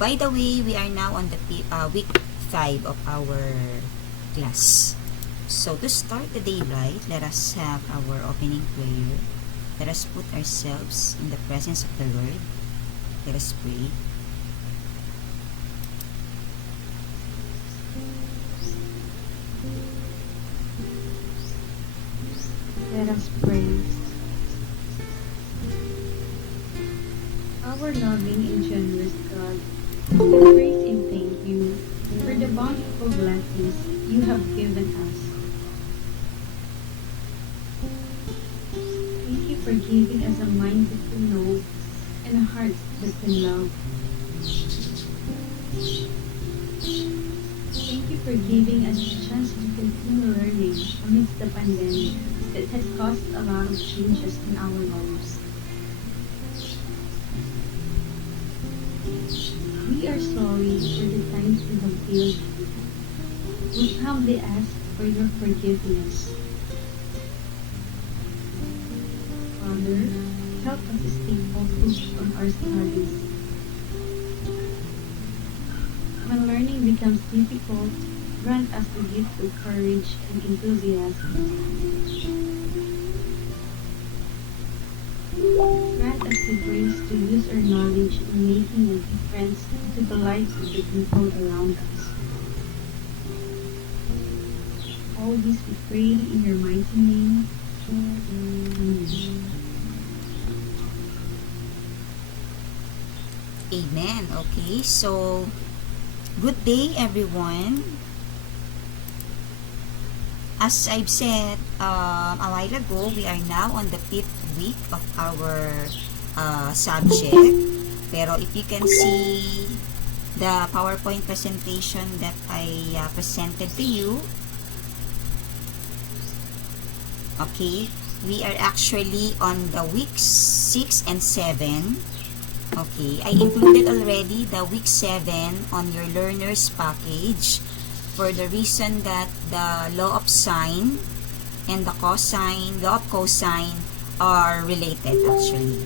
by the way, we are now on the week 5 of our class. So, to start the day right, let us have our opening prayer. Let us put ourselves in the presence of the Lord. Let us pray. Let us pray. Our loving and generous God, we praise and thank you for the bountiful blessings you have given us. Thank you for giving us a mind that can know and a heart that can love. Thank you for giving us a chance to continue learning amidst the pandemic that has caused a lot of changes in our lives. We are sorry for the times we have failed you. We humbly ask for your forgiveness. Father, help us to stay focused on our studies. When learning becomes difficult, grant us the gift of courage and enthusiasm. Grant us the grace to use our knowledge in making a difference to the lives of the people around us. All this we pray in your mighty name. Amen. Amen. Okay, so good day everyone. As I've said a while ago, we are now on the 5th week of our subject. Pero if you can see the PowerPoint presentation that I presented to you, okay, we are actually on the week 6 and 7. Okay, I included already the week 7 on your learners package for the reason that the law of sine and the law of cosine are related actually.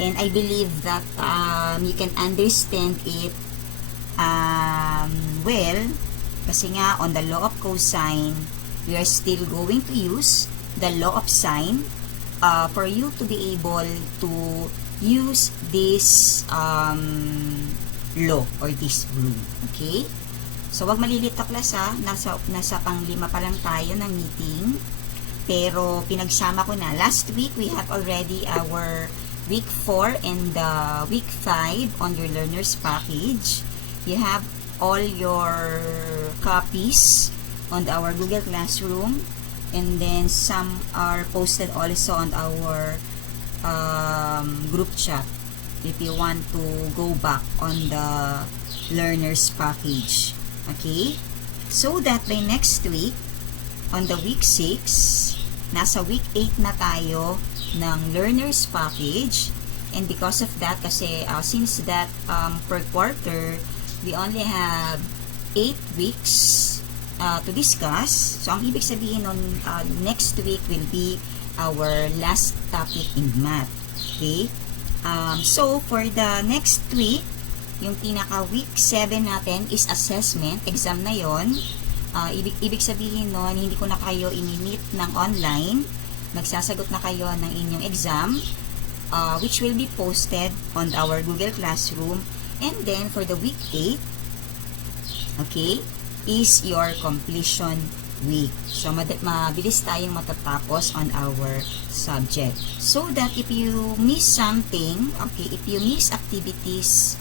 And I believe that you can understand it well kasi nga on the law of cosine, we are still going to use the law of sine for you to be able to use this law or this rule. Okay? So, wag malilito class ha. Nasa pang-5 pa lang tayo ng meeting. Pero, pinagsama ko na. Last week, we have already our week 4 and week 5 on your learner's package. You have all your copies on our Google Classroom. And then, some are posted also on our group chat if you want to go back on the learner's package. Okay? So that by next week, on the week 6, nasa week 8 na tayo ng learner's package. And because of that, kasi since that per quarter, we only have 8 weeks to discuss. So, ang ibig sabihin on next week will be our last topic in math. Okay? So, for the next week, yung pinaka week 7 natin is assessment. Exam na yon. Ibig sabihin nun, hindi ko na kayo ini-meet ng online. Magsasagot na kayo ng inyong exam, which will be posted on our Google Classroom. And then, for the week 8, okay, is your completion week. So, mabilis tayong matatapos on our subject. So that if you miss something, okay, if you miss activities,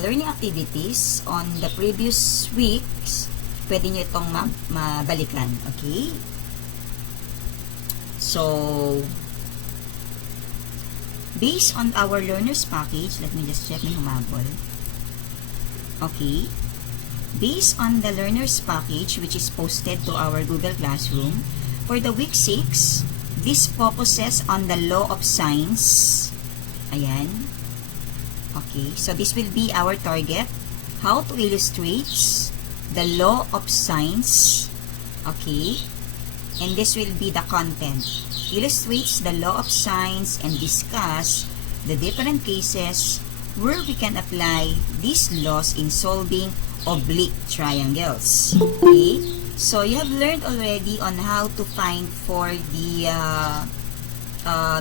learning activities on the previous weeks, pwede nyo itong mabalikan. Okay? So, based on our learner's package, let me just check may humabol. Okay? Based on the learner's package, which is posted to our Google Classroom, for the week 6, this focuses on the law of sines. Ayan. Okay, so this will be our target. How to illustrate the law of sines. Okay. And this will be the content. Illustrates the law of sines and discuss the different cases where we can apply these laws in solving oblique triangles. Okay? So, you have learned already on how to find for the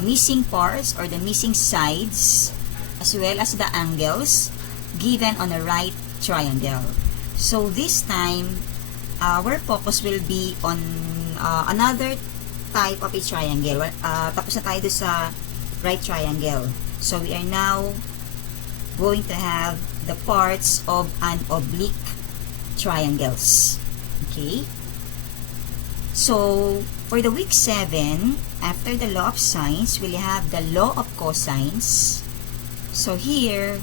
missing parts or the missing sides as well as the angles given on a right triangle. So, this time, our focus will be on another type of a triangle. Tapos na tayo doon sa right triangle. So, we are now going to have the parts of an oblique triangles. Okay? So, for the week 7, after the law of sines, we'll have the law of cosines. So, here,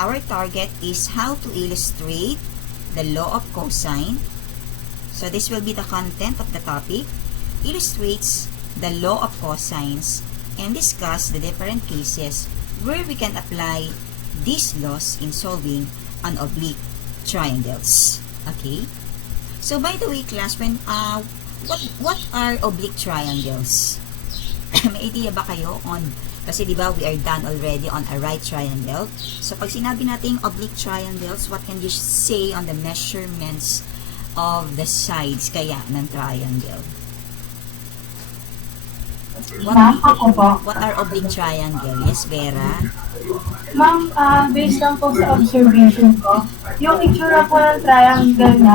our target is how to illustrate the law of cosine. So, this will be the content of the topic. Illustrates the law of cosines and discuss the different cases where we can apply these laws in solving an oblique triangles. Okay? So, by the way, class, what are oblique triangles? May idea ba kayo on, kasi diba we are done already on a right triangle. So, pag sinabi natin oblique triangles, what can you say on the measurements of the sides kaya ng triangle? Ma'am, ako po. What are oblique triangle? Yes, Vera? Ma'am, based lang po sa observation ko, yung itsura po ng triangle na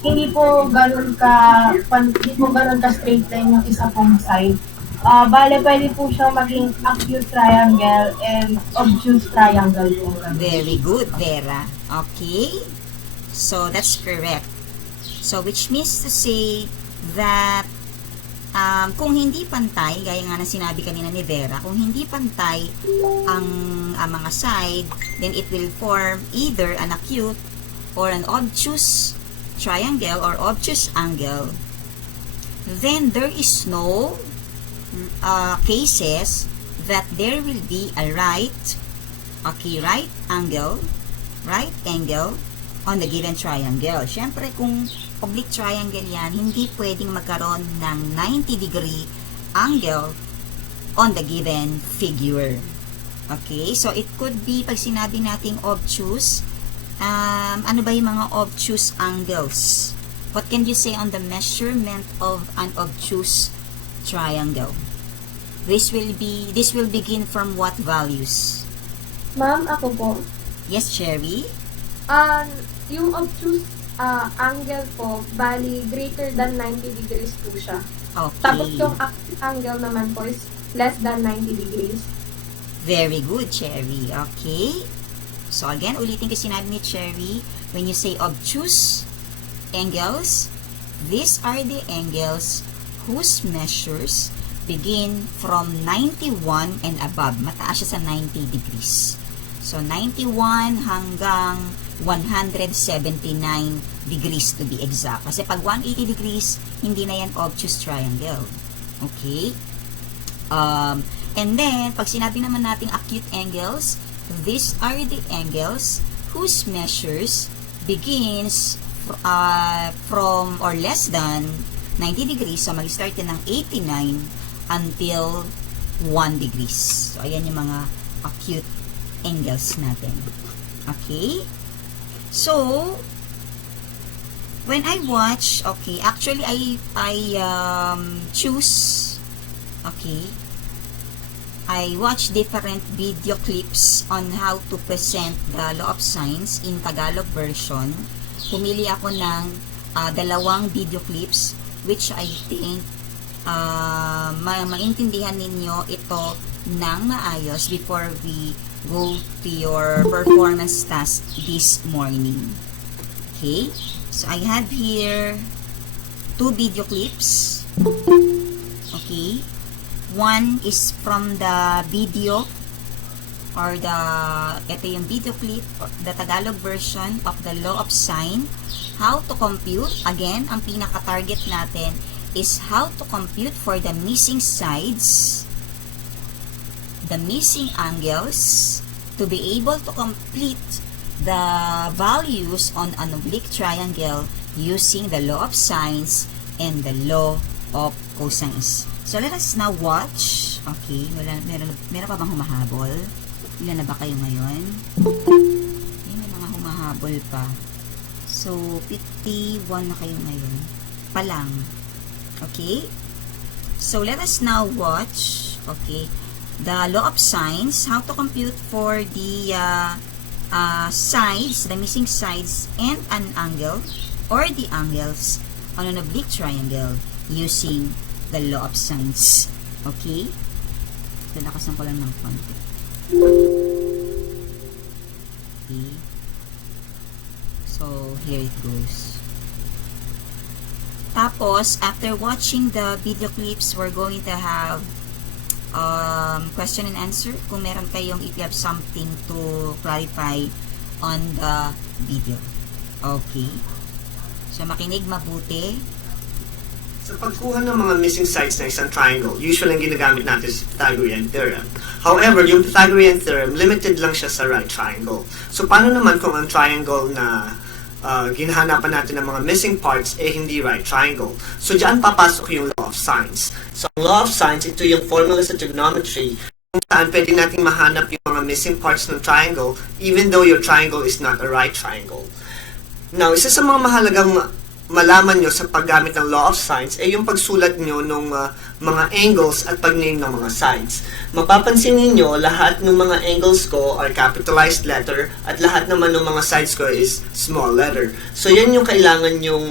hindi po ganun ka straight line yung isa pong side. Bale, pwede po siya maging acute triangle and obtuse triangle po. Very good, Vera. Okay? So, that's correct. So, which means to say that kung hindi pantay, gaya nga na sinabi kanina ni Vera, kung hindi pantay ang mga side, then it will form either an acute or an obtuse triangle or obtuse angle. Then there is no cases that there will be a right angle on the given triangle. Siyempre, kung oblique triangle yan, hindi pwedeng magkaroon ng 90-degree angle on the given figure. Okay? So, it could be, pag sinabi nating obtuse, ano ba yung mga obtuse angles? What can you say on the measurement of an obtuse triangle? This will begin from what values? Ma'am, ako po. Yes, Cherry? Yung obtuse angle po, bali greater than 90 degrees po siya. Okay. Tapos yung acute angle naman po is less than 90 degrees. Very good, Cherry. Okay. So, again, ulitin ko sinabi ni Cherry, when you say obtuse angles, these are the angles whose measures begin from 91 and above. Mataas siya sa 90 degrees. So, 91 hanggang 179 degrees to be exact. Kasi pag 180 degrees, hindi na yan obtuse triangle. Okay? And then, pag sinabi naman natin acute angles, these are the angles whose measures begins from or less than 90 degrees. So, mag-start ng 89 until 1 degrees. So, ayan yung mga acute angles natin. Okay? So, when I watch, okay, actually, I choose, okay, I watch different video clips on how to present the law of sines in Tagalog version. Pumili ako ng dalawang video clips which I think maintindihan ninyo ito ng maayos before we go to your performance task this morning. Okay? So, I have here 2 video clips. Okay? One is from the video or ito yung video clip, the Tagalog version of the law of sine. How to compute. Again, ang pinaka-target natin is how to compute for the missing sides, the missing angles, to be able to complete the values on an oblique triangle using the law of sines and the law of cosines. So, let us now watch. Okay, meron pa bang humahabol? Ilan na ba kayo ngayon? May mga humahabol pa. So, 51 na kayo ngayon. Palang. Okay? So, let us now watch, okay, the law of sines, how to compute for the sides, the missing sides, and an angle, or the angles, on an oblique triangle, using the law of sines. Okay? Lalakasan ko lang ng konti. Okay. So, here it goes. Tapos, after watching the video clips, we're going to have question and answer. Kung meron kayong, if you have something to clarify on the video. Okay. So, makinig mabuti. Sa pagkuha ng mga missing sides ng isang triangle, usually ang ginagamit natin sa Pythagorean theorem. However, yung Pythagorean theorem, limited lang siya sa right triangle. So, paano naman kung ang triangle na ginahanapan natin ng mga missing parts hindi right triangle? So, diyan papasok yung law of sines. So, ang law of sines, ito yung formula sa trigonometry kung saan pwede natin mahanap yung mga missing parts ng triangle even though your triangle is not a right triangle. Now, isa sa mga mahalagang malaman nyo sa paggamit ng law of sines ay yung pagsulat nyo ng mga angles at pag-name ng mga sides. Mapapansin niyo lahat ng mga angles ko are capitalized letter at lahat naman ng mga sides ko is small letter. So yan yung kailangan yung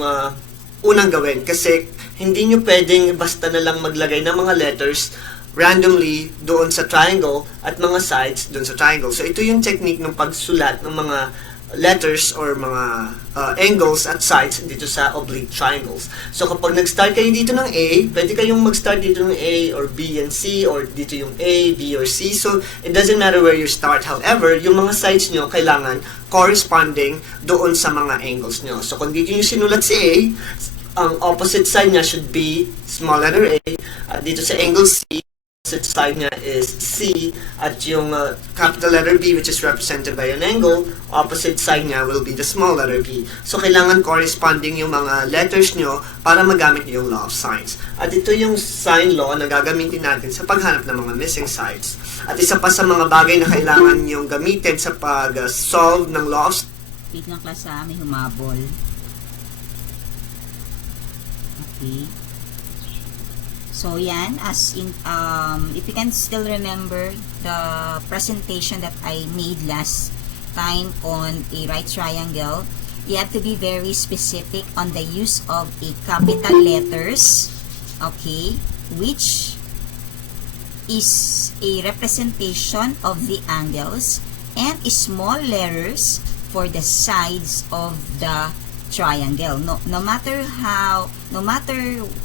unang gawin kasi hindi nyo pwedeng basta na lang maglagay ng mga letters randomly doon sa triangle at mga sides doon sa triangle. So ito yung technique ng pagsulat ng mga letters or mga angles at sides dito sa oblique triangles. So kapag nag-start kayo dito ng A, pwede kayong mag-start dito ng A or B and C or dito yung A, B or C. So it doesn't matter where you start. However, yung mga sides nyo kailangan corresponding doon sa mga angles nyo. So kung dito yung sinulat si A, ang opposite side niya should be small letter A. At dito sa angle C, opposite side niya is C, at yung capital letter B, which is represented by an angle, opposite side niya will be the small letter B. So, kailangan corresponding yung mga letters nyo para magamit yung law of sines. At ito yung sine law na gagamitin natin sa paghanap ng mga missing sides. At isa pa sa mga bagay na kailangan yung gamitin sa pag-solve ng law of sines. Wait lang class may humabol. Okay. So, yan, as in, if you can still remember the presentation that I made last time on a right triangle, you have to be very specific on the use of a capital letters, okay, which is a representation of the angles, and small letters for the sides of the triangle. No matter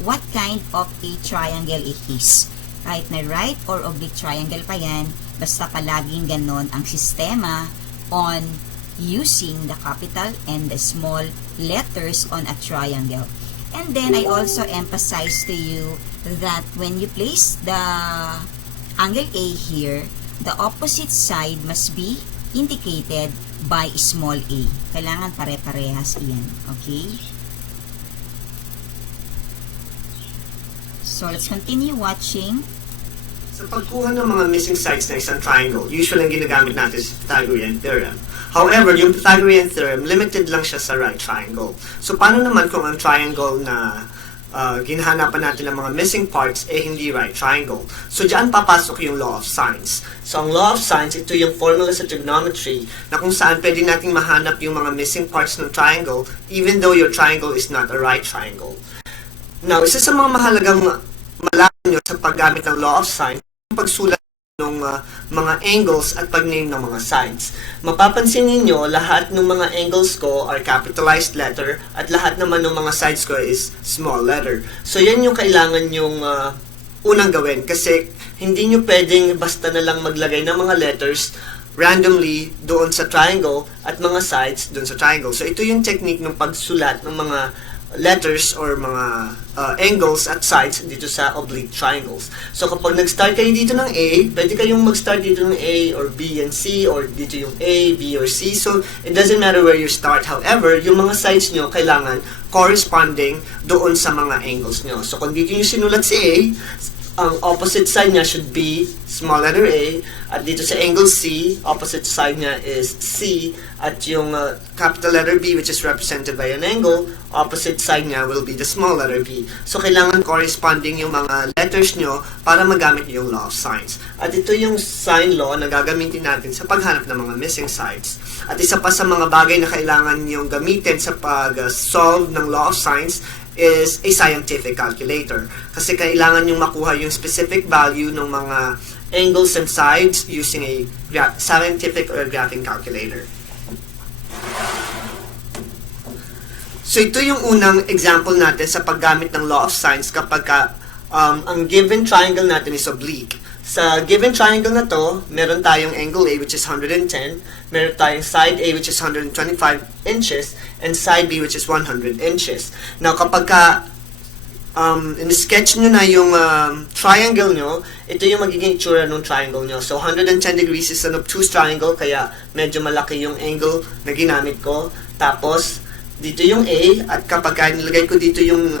what kind of a triangle it is, kahit na right or oblique triangle pa yan, basta palaging ganon ang sistema on using the capital and the small letters on a triangle. And then I also emphasize to you that when you place the angle A here, the opposite side must be indicated by small a. Kailangan pare-parehas iyan. Okay? So, let's continue watching. Sa pagkuha ng mga missing sides ng isang triangle, usually ang ginagamit natin sa Pythagorean theorem. However, yung Pythagorean theorem, limited lang siya sa right triangle. So, paano naman kung ang triangle na ginahanapan natin ng mga missing parts hindi right triangle? So, diyan papasok yung law of sines. So, ang law of sines, ito yung formula sa trigonometry na kung saan pwede nating mahanap yung mga missing parts ng triangle even though your triangle is not a right triangle. Now, isa sa mga mahalagang malaman nyo sa paggamit ng law of sines, yung pagsulat ng mga angles at pag-name ng mga sides. Mapapansin niyo lahat ng mga angles ko are capitalized letter at lahat naman ng mga sides ko is small letter. So, yan yung kailangan yung unang gawin kasi hindi nyo pwedeng basta na lang maglagay ng mga letters randomly doon sa triangle at mga sides doon sa triangle. So, ito yung technique ng pagsulat ng mga letters or mga angles at sides dito sa oblique triangles. So, kapag nag-start kayo dito ng A, pwede kayong mag-start dito ng A or B and C or dito yung A, B or C. So, it doesn't matter where you start. However, yung mga sides nyo kailangan corresponding doon sa mga angles nyo. So, kung dito yung sinulat si A, ang opposite side niya should be small letter A, at dito sa angle C, opposite side niya is C, at yung capital letter B, which is represented by an angle, opposite side niya will be the small letter B. So, kailangan corresponding yung mga letters nyo para magamit yung law of sines. At ito yung sine law na gagamitin natin sa paghanap ng mga missing sides. At isa pa sa mga bagay na kailangan yung gamitin sa pag-solve ng law of sines is a scientific calculator. Kasi kailangan yung makuha yung specific value ng mga angles and sides using a scientific or graphing calculator. So ito yung unang example natin sa paggamit ng law of sines kapag ang given triangle natin is oblique. Sa given triangle na to, meron tayong angle A which is 110, meron tayong side A which is 125 inches, and side B which is 100 inches. Now, kapag in-sketch nyo na yung triangle nyo, ito yung magiging itsura ng triangle nyo. So, 110 degrees is an obtuse triangle, kaya medyo malaki yung angle na ginamit ko. Tapos, dito yung A, at kapag nilagay ko dito yung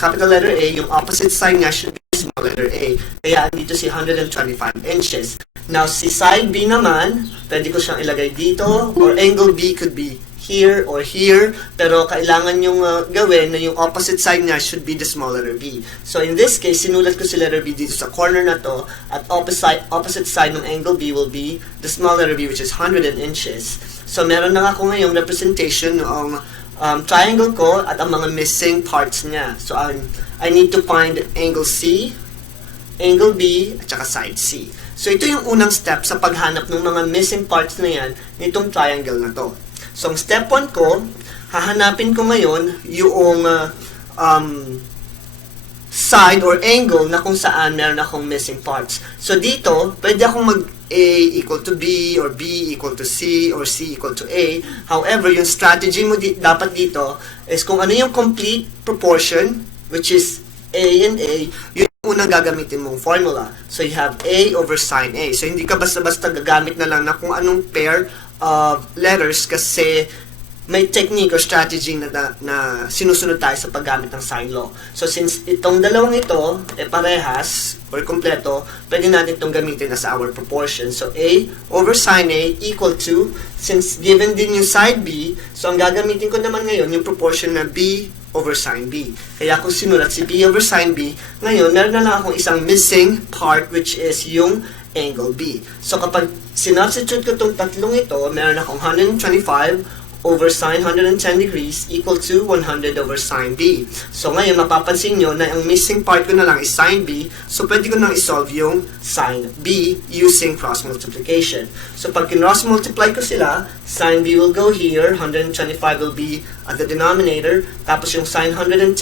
capital letter A, yung opposite side nga should be small letter A. Kaya dito si 125 inches. Now, si side B naman, pwede ko siyang ilagay dito, or angle B could be here or here, pero kailangan yung gawin na yung opposite side niya should be the small letter B. So, in this case, sinulat ko si letter B dito sa corner na to, at opposite side ng angle B will be the small letter B, which is 100 inches. So, meron na ako ngayong representation ng triangle ko at ang mga missing parts niya. So, I need to find angle C, angle B, at saka side C. So, ito yung unang step sa paghanap ng mga missing parts na yan nitong triangle na to. So, ang step 1 ko, hahanapin ko ngayon yung side or angle na kung saan meron akong missing parts. So, dito, pwede akong A equal to B, or B equal to C, or C equal to A. However, yung strategy mo dapat dito is kung ano yung complete proportion, which is A and A, yun yung unang gagamitin mong formula. So, you have A over sine A. So, hindi ka basta-basta gagamit na lang na kung anong pair of letters kasi may technique or strategy na sinusunod tayo sa paggamit ng sine law. So, since itong dalawang ito, parehas or kompleto, pwede natin itong gamitin as our proportion. So, A over sine A equal to, since given din yung side B, so ang gagamitin ko naman ngayon yung proportion na B over sine B. Kaya kung sinulat si B over sine B, ngayon, meron na lang akong isang missing part which is yung angle B. So, kapag sinubstitute ko itong tatlong ito, meron akong 125 over sine 110 degrees equal to 100 over sine B. So, ngayon, mapapansin nyo na ang missing part ko na lang is sine B. So, pwede ko nang isolve yung sine B using cross multiplication. So, pag cross multiply ko sila, sine B will go here, 125 will be at the denominator, tapos yung sine 110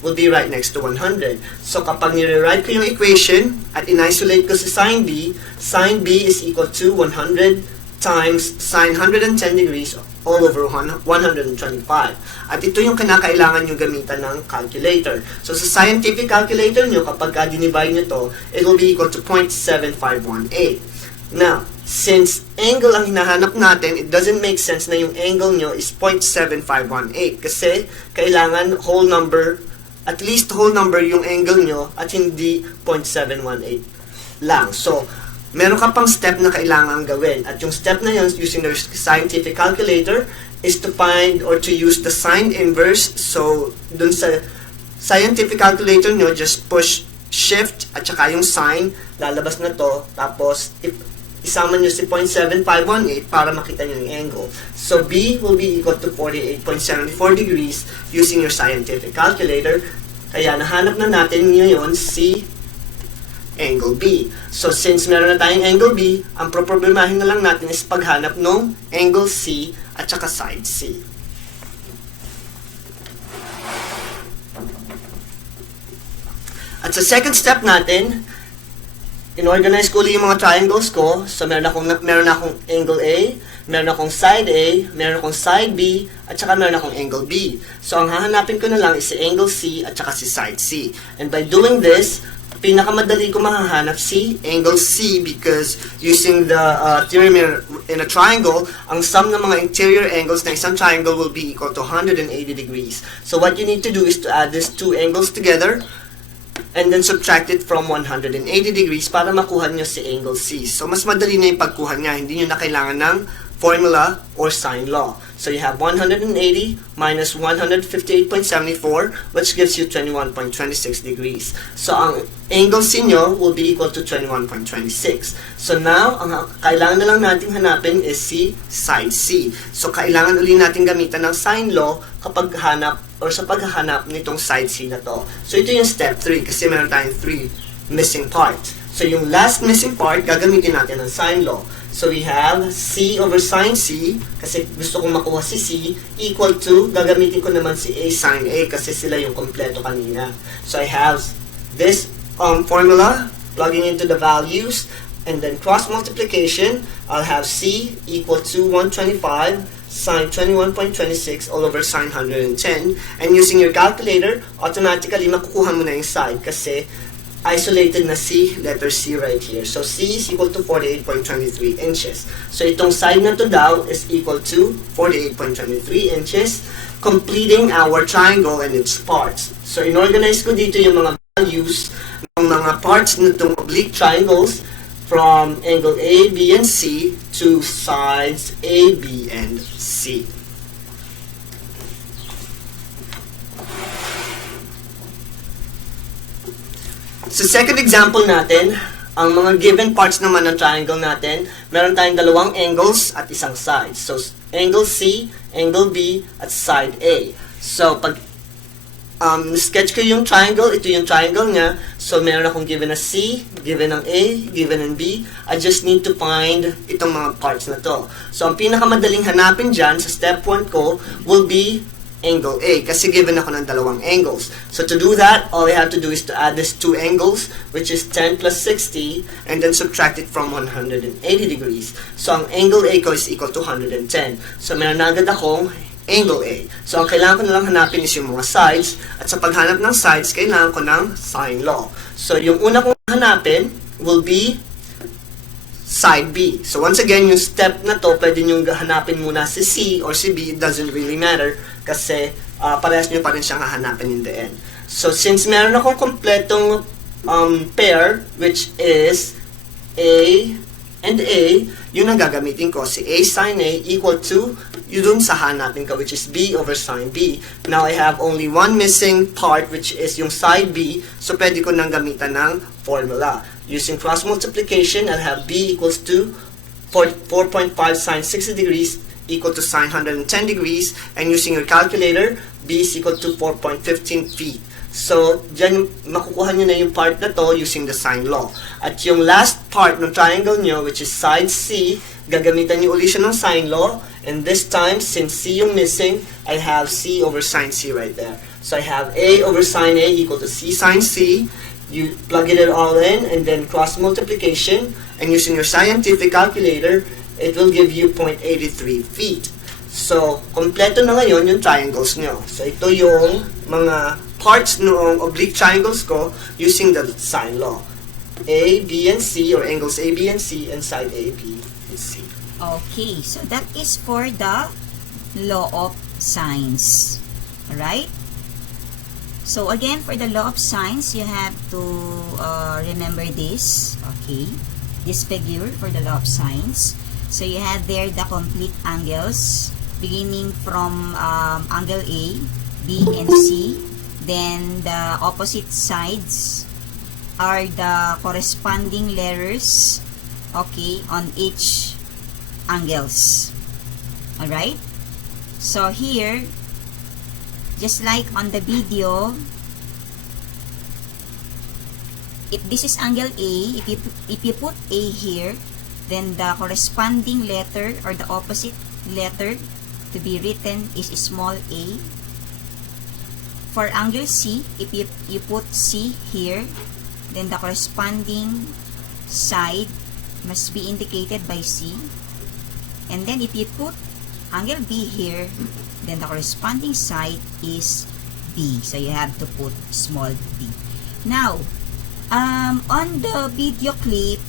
will be right next to 100. So, kapag nire-write ko yung equation at in-isolate ko si sine B is equal to 100 times sine 110 degrees all over 125. At ito yung kinakailangan nyo gamitan ng calculator. So, sa scientific calculator nyo, kapag dinivide nyo to, it will be equal to 0.7518. Now, since angle ang hinahanap natin, it doesn't make sense na yung angle nyo is 0.7518 kasi kailangan whole number, at least whole number yung angle nyo at hindi 0.718 lang. So, meron ka pang step na kailangan gawin. At yung step na yun, using the scientific calculator, is to find or to use the sine inverse. So, dun sa scientific calculator nyo, just push shift at saka yung sine, lalabas na to. Tapos, isama nyo si 0.7518 para makita nyo yung angle. So, B will be equal to 48.74 degrees using your scientific calculator. Kaya, nahanap na natin ngayon si angle B. So, since meron na tayong angle B, ang problemahin na lang natin is paghanap ng angle C at saka side C. At sa second step natin, in-organize ko ulit yung mga triangles ko. So, meron akong angle A, meron akong side A, meron akong side B, at saka meron akong angle B. So, ang hahanapin ko na lang is si angle C at saka si side C. And by doing this, pinakamadali ko mahahanap si angle C because using the theorem in a triangle, ang sum ng mga interior angles ng isang triangle will be equal to 180 degrees. So what you need to do is to add these two angles together and then subtract it from 180 degrees para makuha nyo si angle C. So, mas madali na yung pagkuha niya. Hindi nyo na kailangan ng formula or sine law. So, you have 180 minus 158.74, which gives you 21.26 degrees. So, ang angle C nyo will be equal to 21.26. So, now, ang kailangan na lang natin hanapin is si side C. So, kailangan uli natin gamitan ng sine law kapag hanap or sa paghahanap nitong side C na to. So, ito yung step 3 kasi meron tayong 3 missing parts. So, yung last missing part, gagamitin natin ng sine law. So, we have C over sine C, kasi gusto kong makuha si C, equal to, gagamitin ko naman si A sine A, kasi sila yung kompleto kanina. So, I have this formula, plugging into the values, and then cross multiplication, I'll have C equal to 125 sine 21.26 all over sine 110, and using your calculator, automatically makukuha mo na yung side kasi isolated na si letter C right here. So, C is equal to 48.23 inches. So, itong side na to daw is equal to 48.23 inches, completing our triangle and its parts. So, inorganize ko dito yung mga values ng mga parts nitong oblique triangles from angle A, B, and C to sides A, B, and C. Sa second example natin, ang mga given parts naman ng triangle natin, meron tayong dalawang angles at isang side. So, angle C, angle B, at side A. So, pag sketch ko yung triangle, ito yung triangle niya. So, meron akong given na C, given ng A, given ng B. I just need to find itong mga parts na to. So, ang pinakamadaling hanapin dyan sa step 1 ko will be angle A kasi given ako ng dalawang angles. So, to do that, all I have to do is to add these two angles, which is 10 plus 60, and then subtract it from 180 degrees. So, ang angle A ko is equal to 110. So, meron na agad akong angle A. So, ang kailangan ko na lang hanapin is yung mga sides. At sa paghanap ng sides, kailangan ko ng sine law. So, yung una kong hanapin will be side B. So, once again, yung step na to, pwede nyo hanapin muna si C or si B. It doesn't really matter kasi parehas nyo pa rin siyang hahanapin in the end. So, since meron akong kompletong pair, which is A and A, yun ang gagamitin ko. Si A sine A equal to yun dun sa hanapin ko, which is B over sine B. Now, I have only one missing part, which is yung side B. So, pwede ko nang gamitan ng formula. Using cross multiplication, I'll have B equals to 4.5 sine 60 degrees equal to sine 110 degrees. And using your calculator, B is equal to 4.15 feet. So, dyan makukuha nyo na yung part na to using the sine law. At yung last part ng triangle nyo, which is side C, gagamitan nyo ulit siya ng sine law. And this time, since C yung missing, I have C over sine C right there. So, I have A over sine A equal to C sine C. You plug it all in and then cross multiplication. And using your scientific calculator, it will give you 0.83 feet. So, kompleto na ngayon yung triangles nyo. So, ito yung mga parts noong oblique triangles ko using the sine law. A, B, and C, or angles A, B, and C, and side A, B, and C. Okay, so that is for the law of sines. Alright? So again, for the law of sines, you have to remember this. Okay, this figure for the law of sines. So you have there the complete angles beginning from angle A, B, and C. Then the opposite sides are the corresponding letters, okay, on each angles. Alright? So here, just like on the video, if this is angle A, if you put A here, then the corresponding letter or the opposite letter to be written is small a. For angle C, if you put C here, then the corresponding side must be indicated by C. And then if you put angle B here, then the corresponding side is B. So you have to put small b. Now, on the video clip,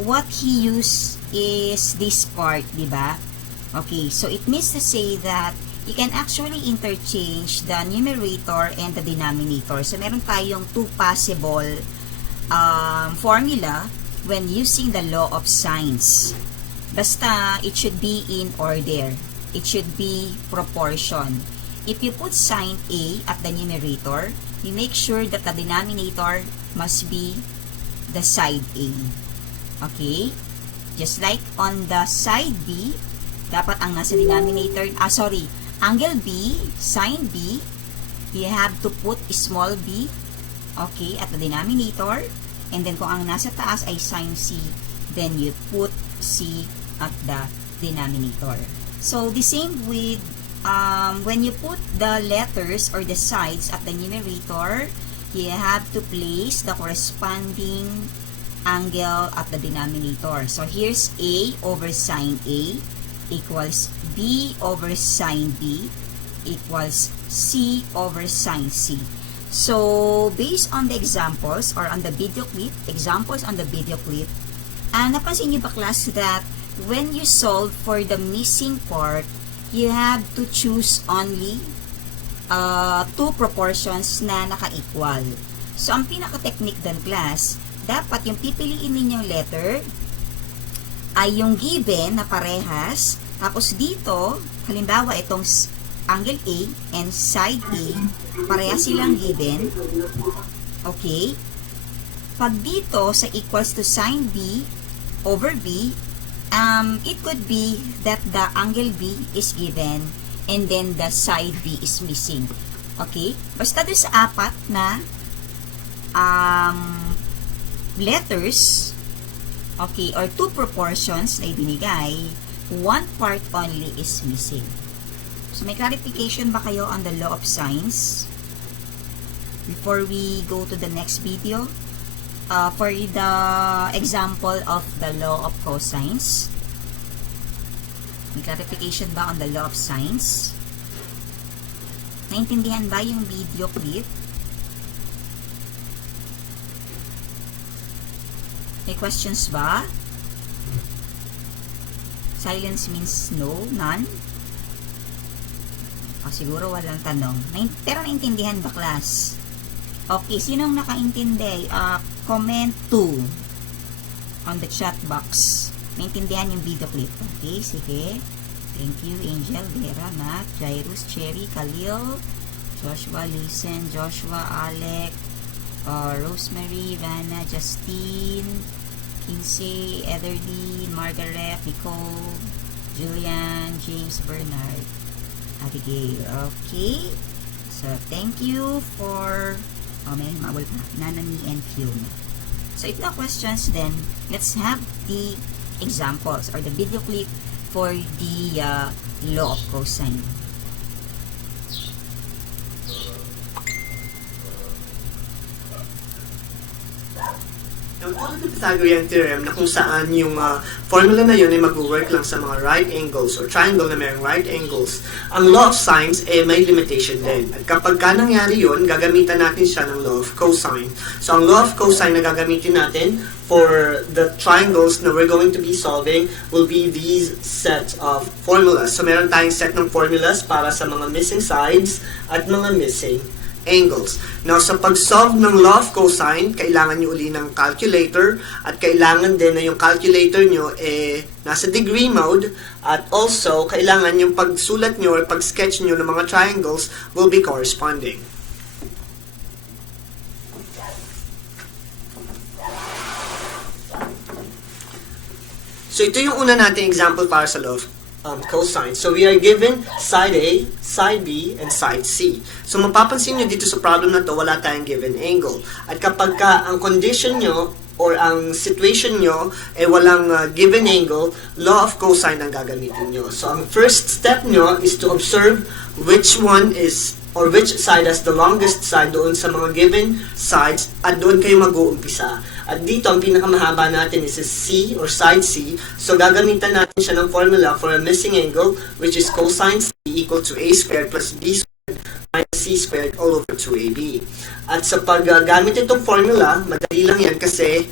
what he used is this part, diba? Okay, so it means to say that you can actually interchange the numerator and the denominator. So, meron tayong two possible formula when using the law of sines. Basta, it should be in order. It should be proportion. If you put sine A at the numerator, you make sure that the denominator must be the side A. Okay? Just like on the side B, dapat ang nasa denominator, angle B, sine B, you have to put small b, okay, at the denominator. And then kung ang nasa taas ay sine C, then you put C at the denominator. So, the same with when you put the letters or the sides at the numerator, you have to place the corresponding angle at the denominator. So, here's A over sine A equals B over sine B equals C over sine C. So, based on the examples or on the video clip, napansin niyo ba class that when you solve for the missing part, you have to choose only two proportions na naka-equal. So, ang pinaka-technique din class, dapat yung pipiliin ninyong letter ay yung given na parehas. Tapos dito, halimbawa itong angle A and side A, parehas silang given. Okay? Pag dito sa equals to sine B over B, it could be that the angle B is given and then the side B is missing. Okay? Basta doon sa apat na letters, okay, or two proportions na ibinigay, one part only is missing. So, may clarification ba kayo on the law of sines? Before we go to the next video, for the example of the law of cosines, may clarification ba on the law of sines? Naintindihan ba yung video clip? May questions ba? Silence means no, none. Siguro walang tanong. Pero naintindihan ba, class? Okay, sinong nakaintindi? Comment 2 on the chat box. Naintindihan yung video clip. Okay, sige. Thank you, Angel, Vera, Matt, Jairus, Cherry, Khalil, Joshua, Listen, Joshua, Alec, Rosemary, Vanna, Justine, Kinsey, Etherly, Margaret, Nicole, Julian, James, Bernard, Abigail. Okay. So, thank you for may mawal pa. Nanani and Fiona. So, if no questions, then let's have the examples or the video clip for the law of cosine. Now, tulad ng Pythagorean theorem na kung saan yung formula na yun ay mag-work lang sa mga right angles or triangle na mayroong right angles, ang law of sines may limitation din. At kapag ka nangyari yun, gagamitan natin siya ng law of cosine. So, ang law of cosine na gagamitin natin for the triangles na we're going to be solving will be these sets of formulas. So, meron tayong set ng formulas para sa mga missing sides at mga missing angles. Now, sa pag-solve ng law of cosine, kailangan nyo uli ng calculator at kailangan din na yung calculator nyo nasa degree mode at also, kailangan yung pagsulat nyo or pag-sketch nyo ng mga triangles will be corresponding. So, ito yung una nating example para sa law of cosine. So, we are given side A, side B, and side C. So, mapapansin nyo dito sa problem na to, wala tayong given angle. At kapag ang condition nyo or ang situation nyo walang given angle, law of cosine ang gagamitin nyo. So, ang first step nyo is to observe which one is or which side has the longest side doon sa mga given sides at doon kayo mag-uumpisa. At dito, ang pinakamahaba natin is C or side C. So, gagamitan natin siya ng formula for a missing angle which is cosine C equal to A squared plus B squared minus C squared all over 2AB. At sa paggamit itong formula, madali lang yan kasi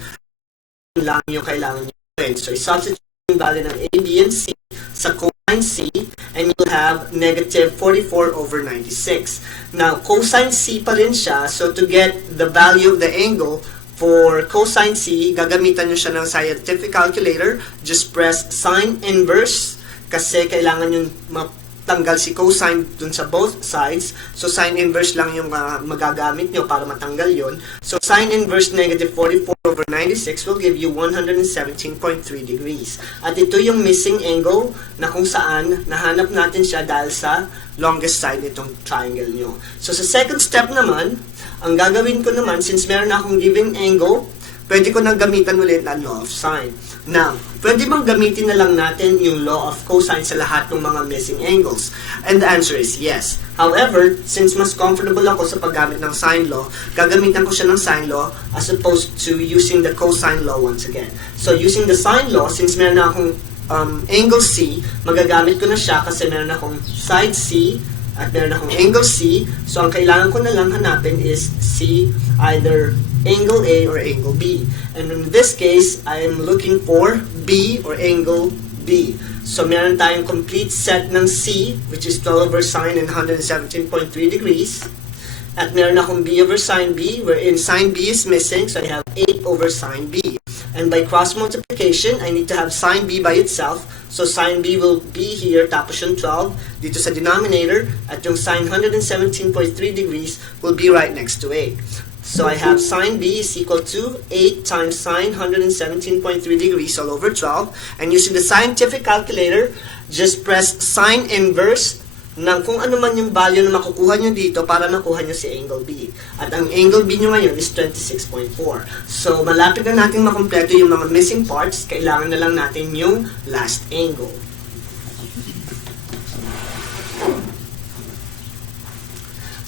lang yung kailangan nyo. So, i-substitute yung value ng A, B, and C sa cosine cosine C, and you'll have negative 44 over 96. Now, cosine C pa rin siya, so to get the value of the angle for cosine C, gagamitan nyo siya ng scientific calculator. Just press sine inverse kasi kailangan yung matanggal si cosine dun sa both sides. So, sine inverse lang yung magagamit nyo para matanggal yon. So, sine inverse negative 44 over 96 will give you 117.3 degrees. At ito yung missing angle na kung saan nahanap natin siya dahil sa longest side nitong triangle nyo. So, sa second step naman, ang gagawin ko naman, since meron na akong given angle, pwede ko nang gamitan ulit ang law of sine. Now, pwede bang gamitin na lang natin yung law of cosine sa lahat ng mga missing angles? And the answer is yes. However, since mas comfortable ako sa paggamit ng sine law, gagamitan ko siya ng sine law as opposed to using the cosine law once again. So, using the sine law, since meron na akong angle C, magagamit ko na siya kasi meron akong side C at meron akong angle C. So, ang kailangan ko na lang hanapin is C, either angle A or angle B. And in this case, I am looking for B or angle B. So, meron tayong complete set ng C, which is 12 over sine and 117.3 degrees. At meron akong B over sine B, wherein sine B is missing, so I have 8 over sine B. And by cross multiplication, I need to have sine B by itself. So, sine B will be here, tapos yung 12 dito sa denominator, at yung sine 117.3 degrees will be right next to 8. So, I have sine B is equal to 8 times sine 117.3 degrees all over 12. And using the scientific calculator, just press sine inverse ng kung ano man yung value na makukuha nyo dito para makuha nyo si angle B. At ang angle B nyo ngayon is 26.4. So, malapit na natin makompleto yung mga missing parts. Kailangan na lang natin yung last angle.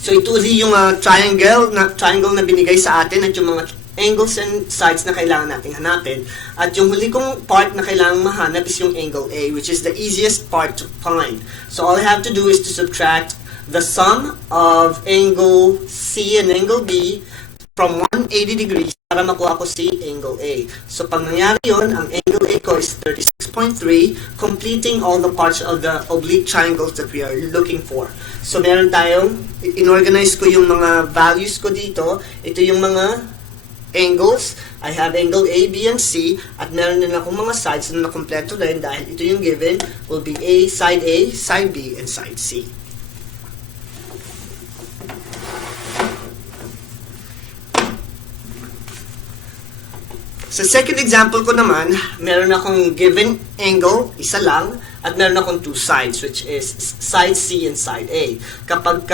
So, ito ulit yung triangle na binigay sa atin at yung mga angles and sides na kailangan nating hanapin. At yung huli kong part na kailangan mahanap is yung angle A, which is the easiest part to find. So all I have to do is to subtract the sum of angle C and angle B from 180 degrees para makuha ko si angle A. So pag nangyari yun, ang angle A ko is 36.3, completing all the parts of the oblique triangles that we are looking for. So meron tayong, inorganize ko yung mga values ko dito. Ito yung mga angles. I have angle A, B, and C, at meron din akong mga sides na nakompleto rin dahil ito yung given will be A, side B, and side C. Sa second example ko naman, meron akong given angle, isa lang, at meron akong two sides, which is side C and side A. Kapag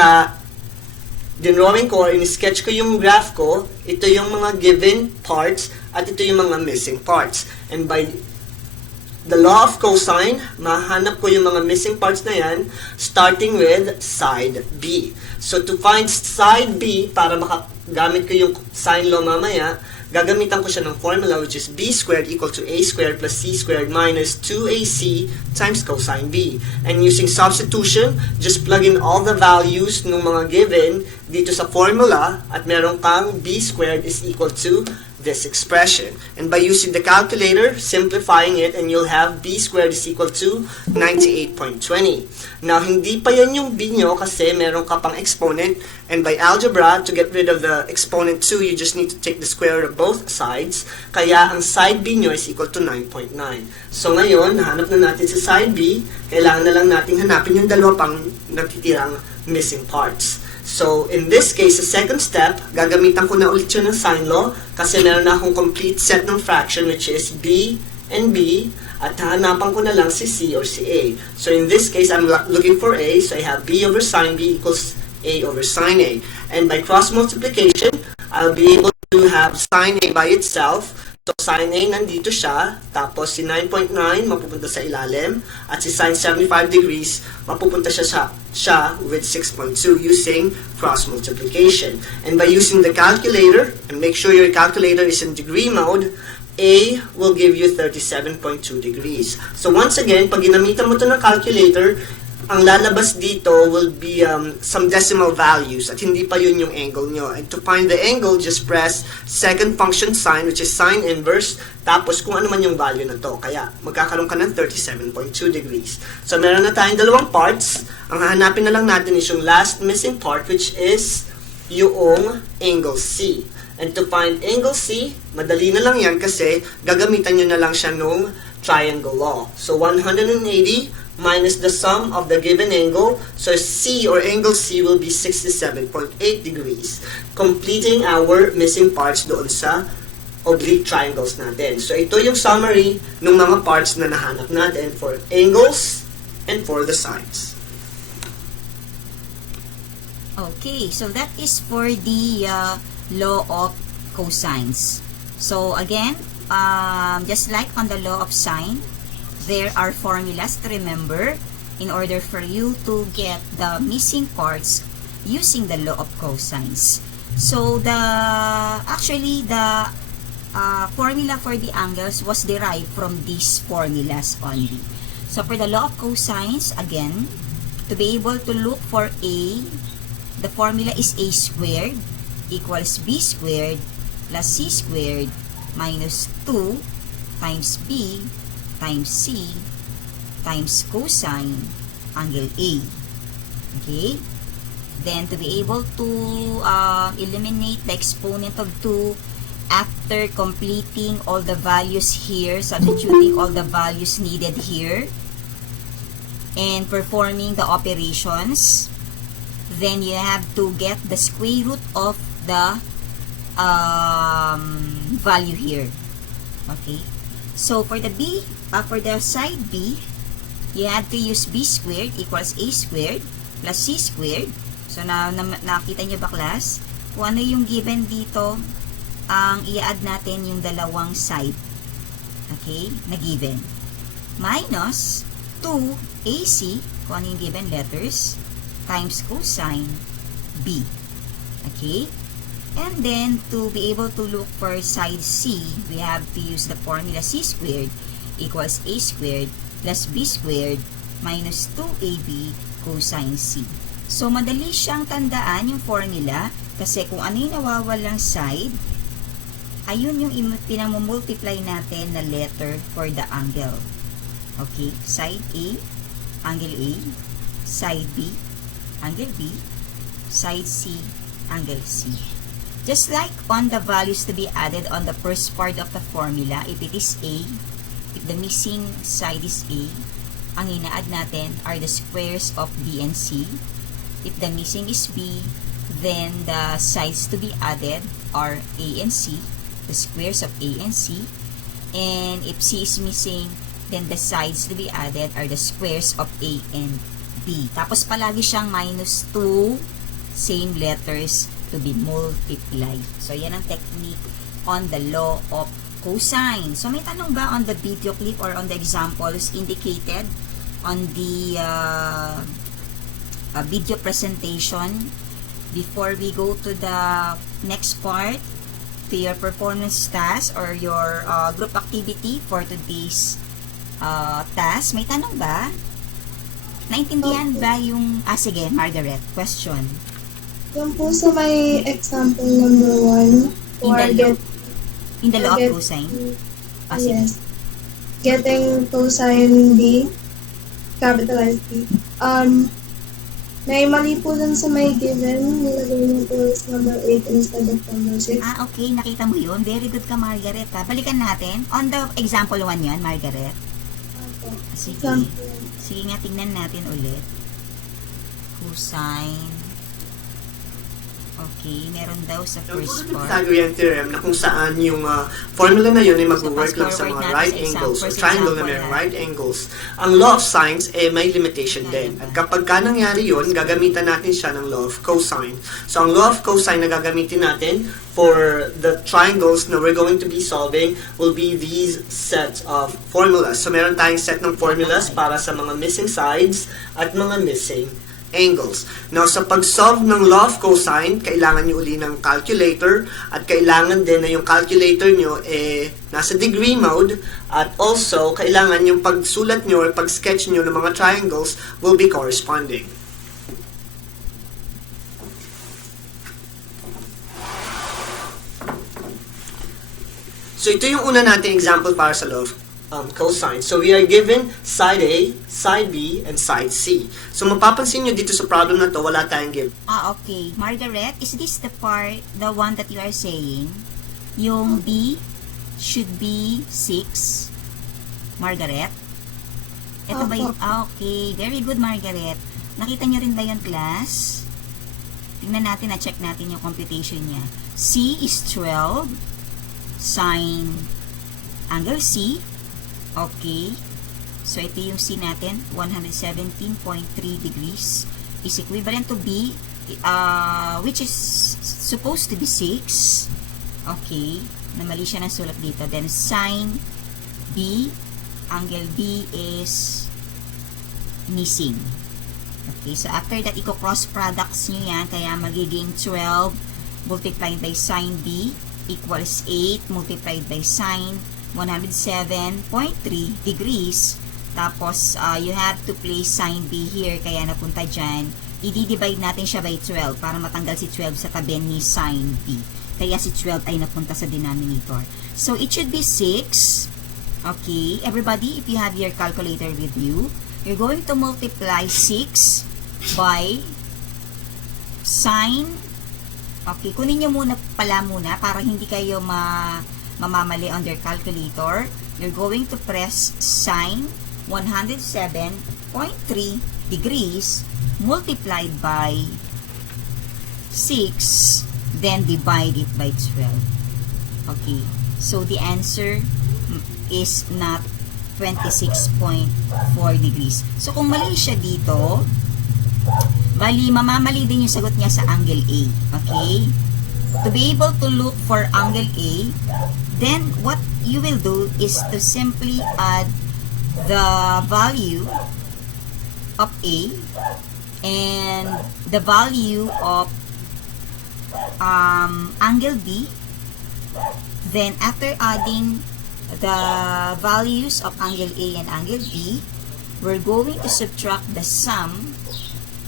dinrawing ko or in-sketch ko yung graph ko, ito yung mga given parts at ito yung mga missing parts. And by the law of cosine, mahanap ko yung mga missing parts na yan starting with side B. So to find side B, para makagamit ko yung sine law mamaya, gagamitan ko siya ng formula which is B squared equal to A squared plus C squared minus 2AC times cosine B. And using substitution, just plug in all the values ng mga given dito sa formula at meron kang B squared is equal to this expression. And by using the calculator, simplifying it, and you'll have B squared is equal to 98.20. Now, hindi pa yan yung B nyo kasi meron ka pang exponent. And by algebra, to get rid of the exponent 2, you just need to take the square root of both sides. Kaya ang side B nyo is equal to 9.9. So ngayon, nahanap na natin sa side B. Kailangan na lang natin hanapin yung dalawa pang natitirang missing parts. So, in this case, sa second step, gagamitan ko na ulit yun ng sine law kasi meron na akong complete set ng fraction which is B and B at hahanapan ko na lang si C or si A. So, in this case, I'm looking for A, so I have B over sine B equals A over sine A. And by cross multiplication, I'll be able to have sine A by itself. So, sine A nandito siya, tapos si 9.9 mapupunta sa ilalim, at si sine 75 degrees mapupunta siya with 6.2 using cross multiplication. And by using the calculator, and make sure your calculator is in degree mode, A will give you 37.2 degrees. So once again, pag ginamitan mo ito ng calculator, ang lalabas dito will be some decimal values at hindi pa yun yung angle nyo. And to find the angle, just press second function sine, which is sine inverse, tapos kung ano man yung value na to. Kaya magkakaroon ka ng 37.2 degrees. So meron na tayong dalawang parts. Ang hahanapin na lang natin is yung last missing part, which is yung angle C. And to find angle C, madali na lang yan kasi gagamitan nyo na lang siya nung triangle law. So 180 minus the sum of the given angle. So C or angle C will be 67.8 degrees, completing our missing parts doon sa oblique triangles natin. So ito yung summary ng mga parts na nahanap natin for angles and for the sides. Okay, so that is for the law of cosines. So again, just like on the law of sine, there are formulas to remember in order for you to get the missing parts using the law of cosines. So actually the formula for the angles was derived from these formulas only. So for the law of cosines, again, to be able to look for A, the formula is A squared equals B squared plus C squared minus 2 times B times C times cosine angle A. Okay? Then, to be able to eliminate the exponent of 2 after completing all the values here, substituting all the values needed here, and performing the operations, then you have to get the square root of the value here. Okay? So, for the for the side B, you have to use B squared equals A squared plus C squared. So, nakita nyo ba, class? Kung ano yung given dito, ang i-add natin yung dalawang side. Okay? Na given. Minus 2AC, kung ano yung given letters, times cosine B. Okay? And then, to be able to look for side C, we have to use the formula C squared equals A squared plus B squared minus 2AB cosine C. So, madali siyang tandaan yung formula kasi kung ano yung nawawalang side, ayun yung pinamumultiply natin na letter for the angle. Okay? Side A, angle A, side B, angle B, side C, angle C. Just like on the values to be added on the first part of the formula, if it is A, if the missing side is A, ang ina-add natin are the squares of B and C. If the missing is B, then the sides to be added are A and C, the squares of A and C. And if C is missing, then the sides to be added are the squares of A and B. Tapos palagi siyang minus 2 same letters to be multiplied. So, yan ang technique on the law of cosine. So, may tanong ba on the video clip or on the examples indicated on the video presentation before we go to the next part to your performance task or your group activity for today's task? May tanong ba? Naintindihan ba yung... sige, Margaret, question. Yung po sa may example number 1 for In the law of cosine? Yes. Getting cosine B, capitalized B. May mali po dun sa may given. Nilagay niyo po is number 8 instead of number 6. Okay. Nakita mo yun. Very good ka, Margaret. Balikan natin. On the example 1 yan, Margaret. Sige. Sige nga, tingnan natin ulit. Cosine. Okay, meron daw sa first part. Pythagorean theorem na kung saan yung formula na yun ay mag-work lang sa mga right angles or triangle na may right angles. Ang law of sines may limitation din. At kapag ka nangyari yun, gagamitan natin siya ng law of cosine. So, ang law of cosine na gagamitin natin for the triangles na we're going to be solving will be these sets of formulas. So, meron tayong set ng formulas para sa mga missing sides at mga missing angles. Now, sa pag-solve ng law of cosine, kailangan nyo uli ng calculator at kailangan din na yung calculator nyo nasa degree mode at also kailangan yung pagsulat nyo or pag-sketch nyo ng mga triangles will be corresponding. So, ito yung una nating example para sa law of cosine. So, we are given side A, side B, and side C. So, mapapansin nyo dito sa problem na to, wala tayong give. Okay. Margaret, is this the one that you are saying? Yung B should be 6. Margaret? Ito ba yung... okay. Very good, Margaret. Nakita nyo rin ba yung class? Tingnan natin, na-check natin yung computation niya. C is 12. Sine angle C. Okay. So, ito yung C natin. 117.3 degrees is equivalent to B, which is supposed to be 6. Okay. Namali siya ng sulat dito. Then, sine B, angle B is missing. Okay. So, after that, i-cross products nyo yan. Kaya, magiging 12 multiplied by sine B equals 8 multiplied by sine 107.3 degrees. Tapos, you have to place sine B here. Kaya napunta dyan. I-divide natin siya by 12 para matanggal si 12 sa tabi ni sine B. Kaya si 12 ay napunta sa denominator. So, it should be 6. Okay. Everybody, if you have your calculator with you, you're going to multiply 6 by sine. Okay, kunin nyo muna para hindi kayo mamamali on your calculator. You're going to press sine 107.3 degrees multiplied by 6, then divide it by 12. Okay, so the answer is not 26.4 degrees. So, kung mali siya dito, bali, mamamali din yung sagot niya sa angle A. Okay? To be able to look for angle A, then what you will do is to simply add the value of A and the value of angle B. Then, after adding the values of angle A and angle B, we're going to subtract the sum,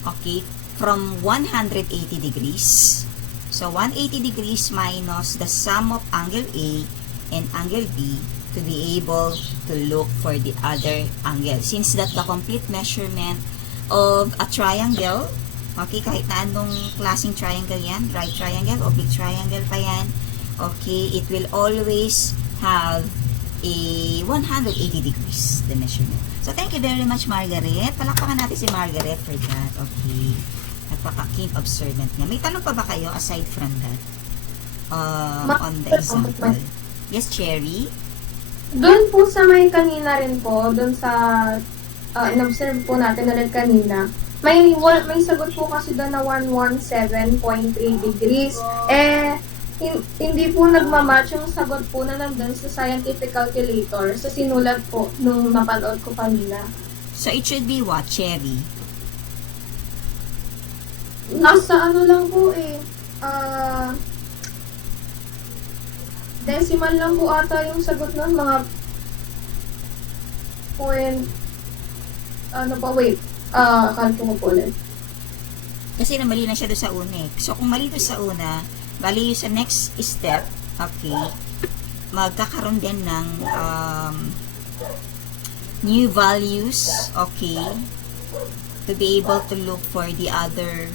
okay, from 180 degrees. So, 180 degrees minus the sum of angle A and angle B to be able to look for the other angle. Since that the complete measurement of a triangle, okay, kahit na anong klaseng triangle yan, right triangle, oblique triangle pa yan, okay, it will always have a 180 degrees, the measurement. So, thank you very much, Margaret. Palakpakan natin si Margaret for that. Okay. Napaka-keen observant niya. May tanong pa ba kayo aside from that? On the example. Yes, Cherry? Doon po sa may kanina rin po, doon sa in-observe po natin na rin kanina, may sagot po kasi doon na 117.3 degrees. Hindi po nagmamatch yung sagot po na nandun sa scientific calculator sa sinulat po nung napanood ko kanina. So, it should be what, Cherry? Nasa ano lang po decimal lang po ata yung sagot nun, mga point, kalko ko po ulit. Kasi namali na siya doon sa una eh. So, kung mali doon sa una, bali yung sa next step, okay, magkakaroon din ng new values, okay, to be able to look for the other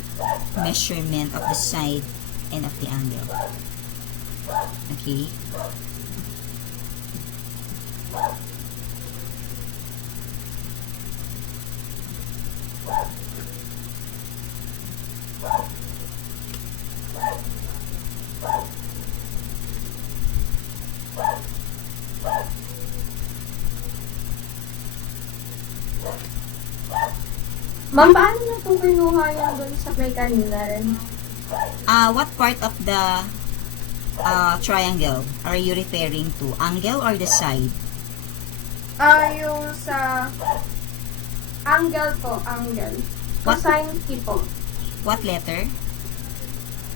measurement of the side and of the angle. Okay. Ma'am, paano na po kinuha yan doon sa may kanina rin? What part of the triangle are you referring to? Angle or the side? Yung sa angle po, angle. Cosine T po. What letter?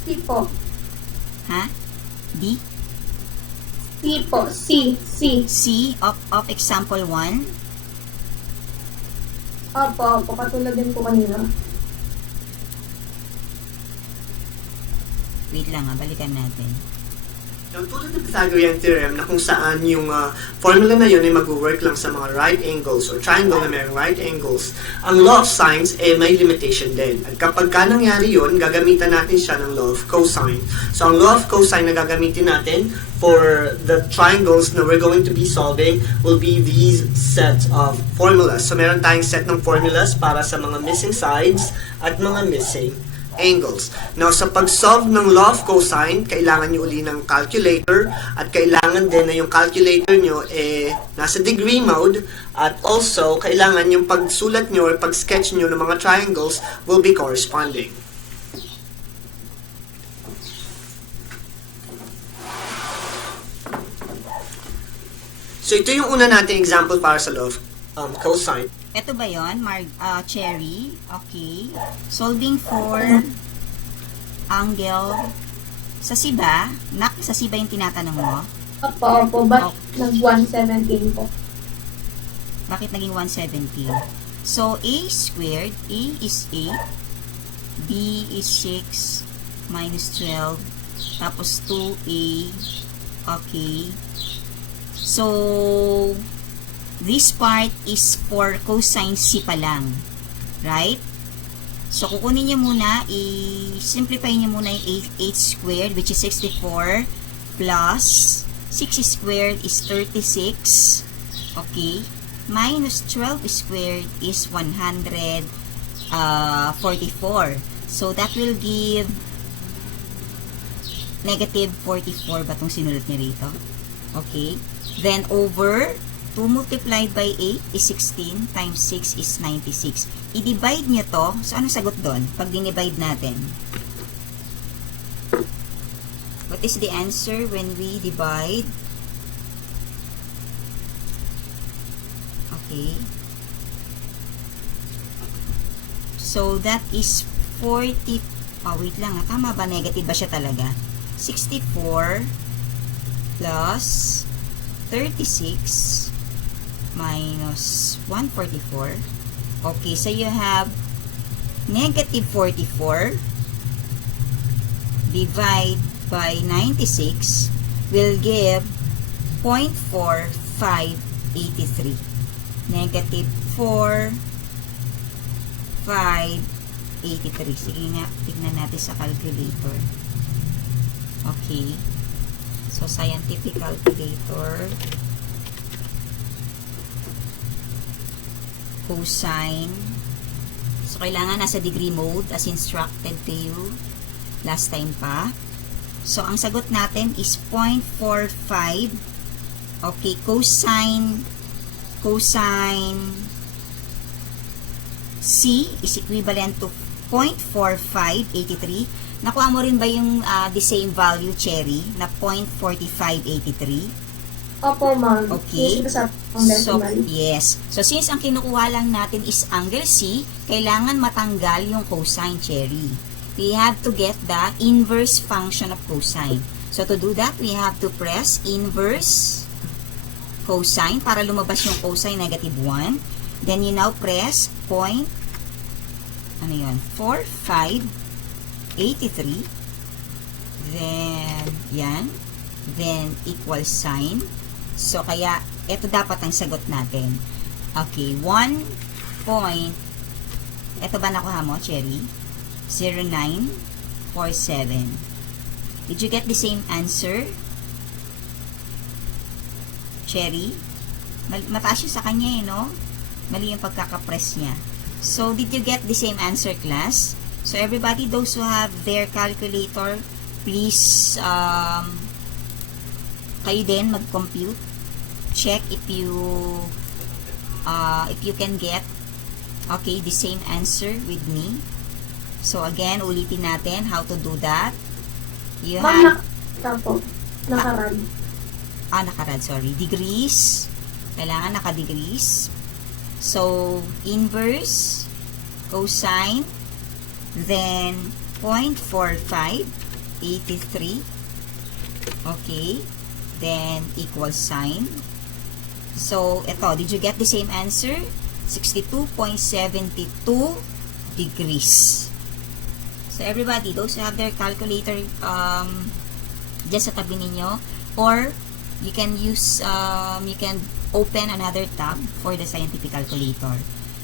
T po. Ha? D? C po. C. C of example 1. Opo. Katulad din po kanina. Wait lang balikan natin. Now, tulad ng Pythagorean theorem na kung saan yung formula na yun ay mag-work lang sa mga right angles or triangle na mayroong right angles, ang law of sines may limitation din. At kapag ka nangyari yun, gagamitan natin siya ng law of cosine. So, ang law of cosine na gagamitin natin for the triangles na we're going to be solving will be these sets of formulas. So, meron tayong set ng formulas para sa mga missing sides at mga missing angles. Now, sa pag-solve ng law of cosine, kailangan nyo uli ng calculator at kailangan din na yung calculator nyo nasa degree mode at also, kailangan yung pagsulat nyo or pag-sketch nyo ng mga triangles will be corresponding. So, ito yung una nating example para sa law of cosine. Ito ba yon, Cherry? Okay. Solving for angle sa siba. Sa siba yung tinatanong mo? Opo. Ba't nag-117 po? Bakit naging 117? So, A squared, A is 8, B is 6, minus 12, tapos 2A. Okay. So, this part is for cosine C pa lang. Right? So, kukunin niyo muna, i-simplify niyo muna yung 8 squared, which is 64, plus 6 squared is 36. Okay? Minus 12 squared is 144. So, that will give negative 44 ba itong sinulat niya rito? Okay? Then, over 2 multiplied by 8 is 16 times 6 is 96. I-divide nyo to. So, anong sagot doon? Pag dinivide natin. What is the answer when we divide? Okay. So, that is 40. Wait lang. Tama ba? Negative ba siya talaga? 64 plus 36 minus 144. Okay, so you have negative 44 divide by 96 will give 0.4583. Negative 4,583. Sige nga, tignan natin sa calculator. Okay. So, scientific calculator. Cosine. So, kailangan nasa degree mode as instructed to you last time pa. So, ang sagot natin is 0.45. Okay, cosine C is equivalent to 0.4583. Nakuha mo rin ba yung the same value, Cherry, na 0.4583? Opo, ma'am. Okay. So, yes. So, since ang kinukuha lang natin is angle C, kailangan matanggal yung cosine, Cherry. We have to get the inverse function of cosine. So, to do that, we have to press inverse cosine para lumabas yung cosine negative 1. Then, you now press 4583. Then, yan. Then, equals sign. So, kaya, ito dapat ang sagot natin. Okay, 1 point, ito ba nakuha mo, Cherry? 0947. Did you get the same answer? Cherry? Mataas yun sa kanya no? Mali yung pagkakapress niya. So, did you get the same answer, class? So, everybody, those who have their calculator, please, kayo din mag-compute. Check if you can get the same answer with me. So again, ulitin natin how to do that. You have nakarad. Nakarad, sorry. Degrees. Kailangan naka-degrees. So, inverse cosine, then 0.4583, okay, then equals sine. So, ito, did you get the same answer? 62.72 degrees. So, everybody, those who have their calculator just sa tabi ninyo, or you can use, you can open another tab for the scientific calculator.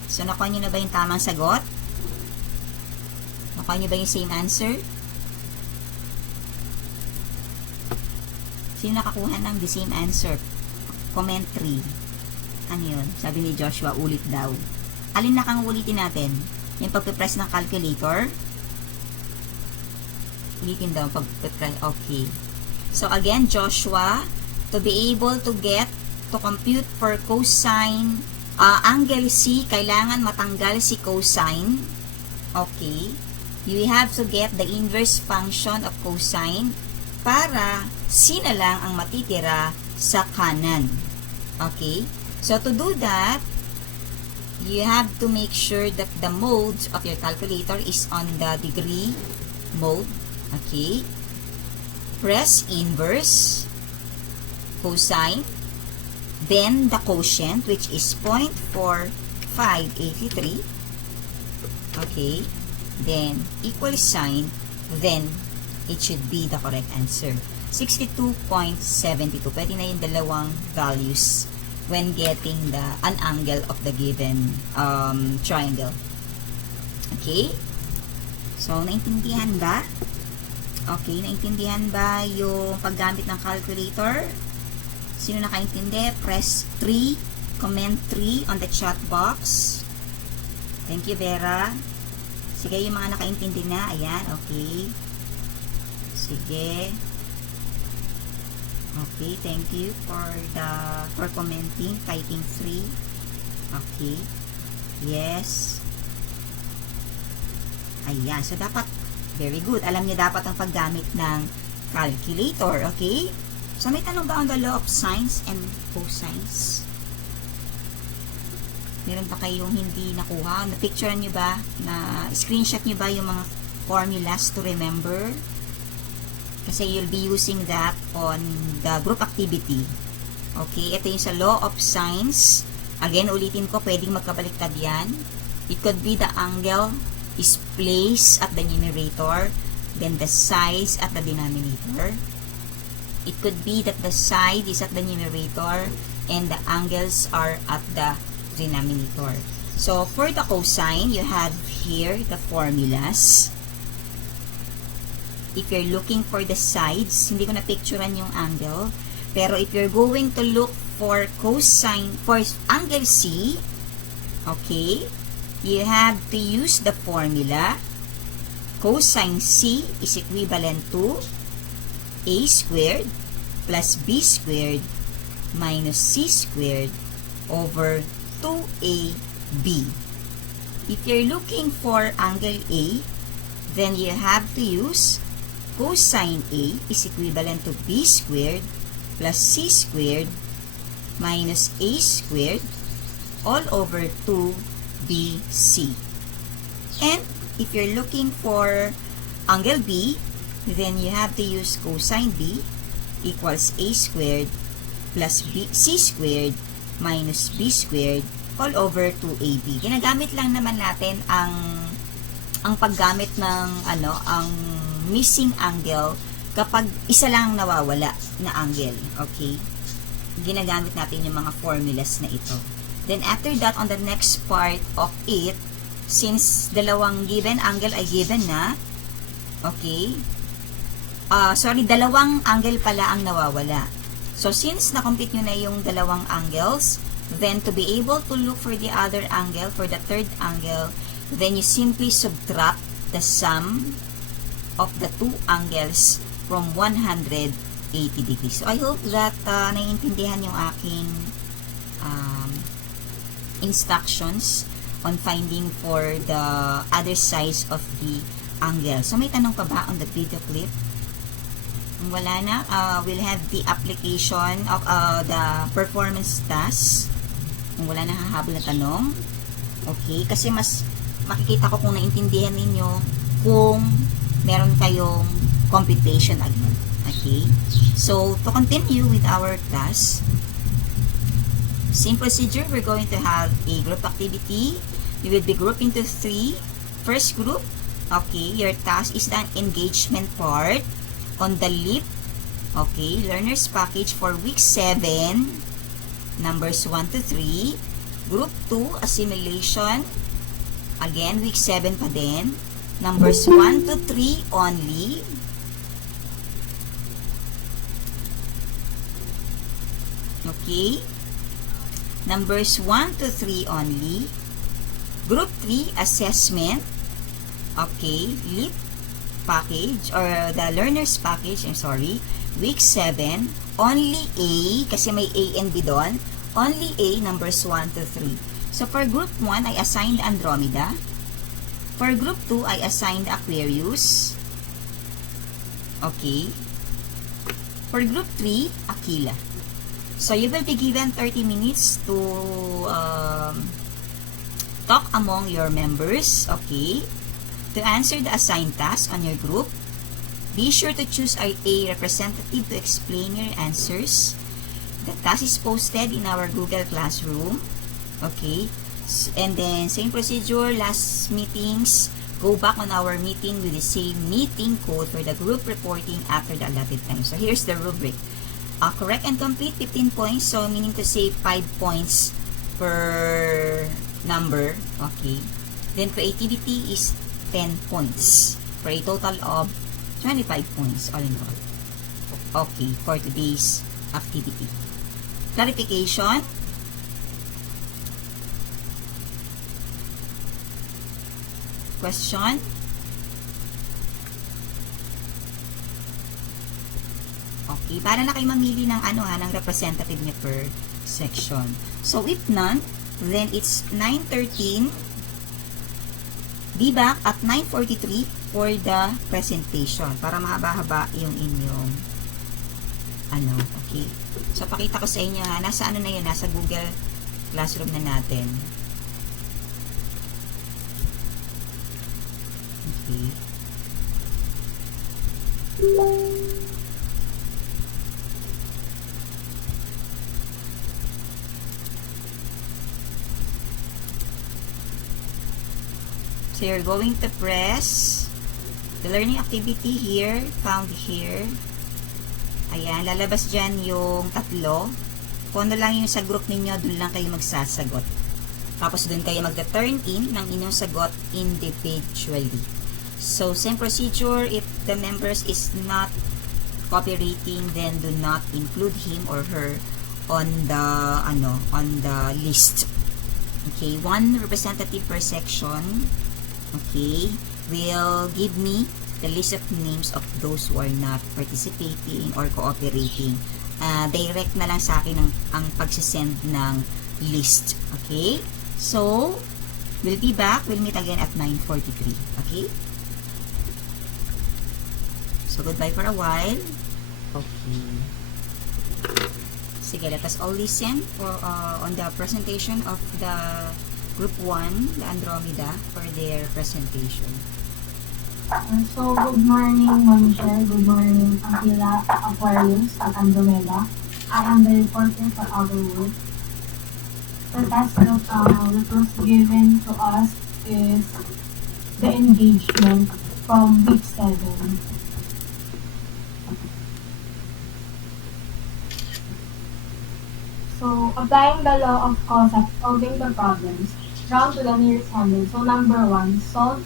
So, nakuha nyo na ba yung tamang sagot? Nakuha nyo ba yung same answer? Sino nakakuha ng the same answer? Comment 3. Ano yun? Sabi ni Joshua, ulit daw. Alin na kang ulitin natin? Yung pagpipress ng calculator? Ulitin daw pagpipress. Okay. So, again, Joshua, to be able to compute for cosine, angle C, kailangan matanggal si cosine. Okay. You have to get the inverse function of cosine para C na lang ang matitira sa kanan. Okay? So, to do that, you have to make sure that the mode of your calculator is on the degree mode. Okay? Press inverse, cosine, then the quotient, which is 0.4583. Okay? Then, equal sign, then, it should be the correct answer. 62.72. Pwede na yung dalawang values when getting an angle of the given triangle. Okay? So, naintindihan ba? Okay, naintindihan ba yung paggamit ng calculator? Sino nakaintindi? Press 3, comment 3 on the chat box. Thank you, Vera. Sige, yung mga nakaintindi na. Ayan, okay. Sige. Okay, thank you for commenting, typing 3. Okay. Yes. Ayan, so dapat very good. Alam niyo dapat ang paggamit ng calculator, okay? So may tanong ba on the law of sines and cosines? Meron pa kayong hindi nakuha? Na-picturean niyo ba? Na-screenshot niyo ba yung mga formulas to remember? Kasi you'll be using that on the group activity. Okay, ito yung sa law of sines. Again, ulitin ko, pwedeng magkabaliktad yan. It could be the angle is placed at the numerator, then the sides at the denominator. It could be that the side is at the numerator and the angles are at the denominator. So, for the cosine, you have here the formulas. If you're looking for the sides, hindi ko na-picturean yung angle. Pero if you're going to look for cosine, for angle C, okay, you have to use the formula. Cosine C is equivalent to A squared plus B squared minus C squared over 2AB. If you're looking for angle A, then you have to use cosine A is equivalent to B squared plus C squared minus A squared all over 2BC. And if you're looking for angle B, then you have to use cosine B equals A squared plus C squared minus B squared all over 2AB. Ginagamit lang naman natin ang paggamit ng ang missing angle kapag isa lang nawawala na angle. Okay? Ginagamit natin yung mga formulas na ito. Then after that, on the next part of it, since dalawang given angle ay given na, okay? Dalawang angle pala ang nawawala. So since na-complete nyo na yung dalawang angles, then to be able to look for the other angle, for the third angle, then you simply subtract the sum of the two angles from 180 degrees. So, I hope that naiintindihan yung aking instructions on finding for the other sides of the angle. So, may tanong pa ba on the video clip? Kung wala na, we'll have the application of the performance task. Kung wala na hahabol na tanong. Okay, kasi mas makikita ko kung naintindihan ninyo kung meron kayong computation agad. Okay? So, to continue with our class, same procedure, we're going to have a group activity. You will be grouped into 3. First group, okay, your task is the engagement part on the LEAP, okay, learners package for week 7, numbers 1 to 3. Group 2, assimilation, again, week 7 pa din, numbers 1 to 3 only. Okay, numbers 1 to 3 only. Group 3, assessment, okay, LEAP package, or the learners package, I'm sorry, week 7, only A, kasi may A and B doon, only A, numbers 1 to 3. So, for group 1, I assigned Andromeda. For group 2, I assigned Aquarius. Okay. For group 3, Aquila. So, you will be given 30 minutes to talk among your members, okay? To answer the assigned task on your group, be sure to choose a representative to explain your answers. The task is posted in our Google Classroom, okay? And then, same procedure, last meetings, go back on our meeting with the same meeting code for the group reporting after the allotted time. So, here's the rubric. Correct and complete, 15 points. So, meaning to say 5 points per number. Okay. Then, creativity is 10 points for a total of 25 points all in all. Okay, for today's activity. Clarification. Question. Okay, para na kayo mamili ng ng representative niya per section. So, if none, then it's 9:13. Be back at 9:43 for the presentation. Para mahaba-haba yung inyong okay. So, pakita ko sa inyo nasa na yun, nasa Google Classroom na natin. Okay. So, you're going to press the learning activity here, found here. Ayan, lalabas dyan yung tatlo. Kung ano lang yung sa group ninyo, dun lang kayo magsasagot. Tapos dun kayo magta-turn in ng inyong sagot individually. So, same procedure. If the members is not cooperating, then do not include him or her on the list. Okay, one representative per section. Okay, will give me the list of names of those who are not participating or cooperating. Direct na lang sa akin ang pagsisend ng list. Okay? So, we'll be back. We'll meet again at 9:43. Okay? So, goodbye for a while. Okay. Sige, let us all listen for on the presentation of the Group 1, the Andromeda, for their presentation. So, good morning, Ma'am Michelle. Good morning, Aquila, Aquarius, at Andromeda. I am the reporter for our group. The task that was given to us is the engagement from week 7. So, applying the law of cause and solving the problems down to the nearest handle. So, number 1, solve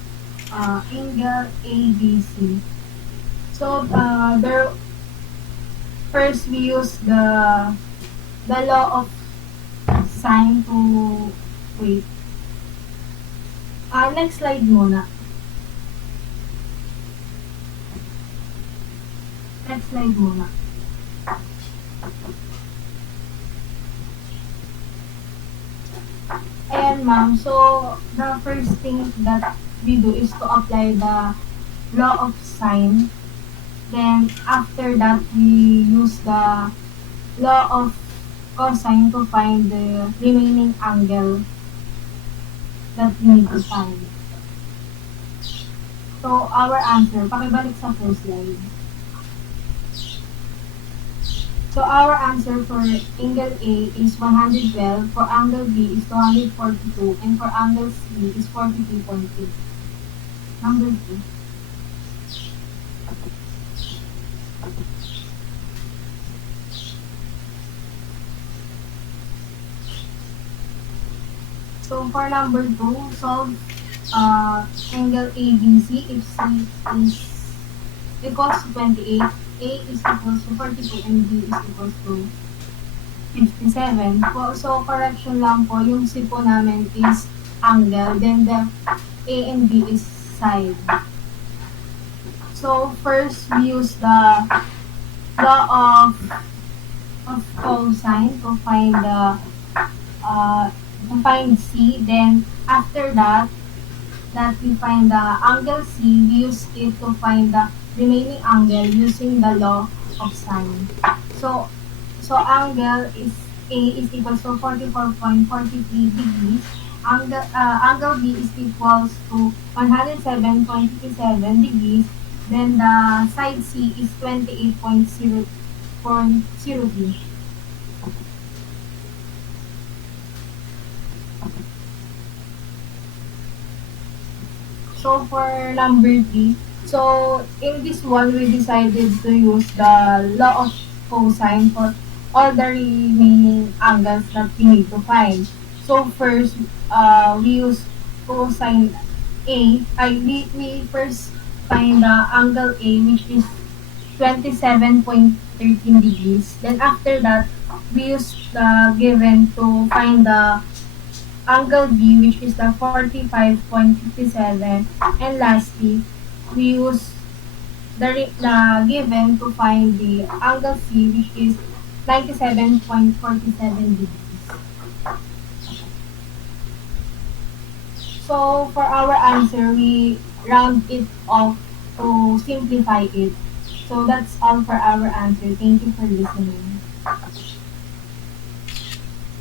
angle ABC. So, first we use the law of sine to wait. Next slide muna. Next slide muna. Ayan, ma'am. So, the first thing that we do is to apply the law of sine. Then, after that, we use the law of cosine to find the remaining angle that we need to find. So, our answer, pakibalik sa first slide. So, our answer for angle A is 112, for angle B is 242, and for angle C is 43.8. Number 2. So, for number 2, solve angle ABC if C is equals to 28, A is equals to 42, and B is equals to 57. So, correction lang po, yung C po namin is angle, then the A and B is side. So, first, we use the law of cosine to find the to find C. Then, after that we find the angle C, we use it to find the remaining angle using the law of sine. So angle is A is equals to 44.43 degrees. Angle B is equals to 107.57 degrees. Then the side C is 28.003. So for number 3, so in this one we decided to use the law of cosine for all the remaining angles that we need to find. So first, we use cosine A. We first find the angle A, which is 27.13 degrees. Then after that, we use the given to find the angle B, which is the 45.57. And lastly, we use the given to find the angle C, which is 97.47 degrees. So for our answer, we round it off to simplify it. So that's all for our answer. Thank you for listening.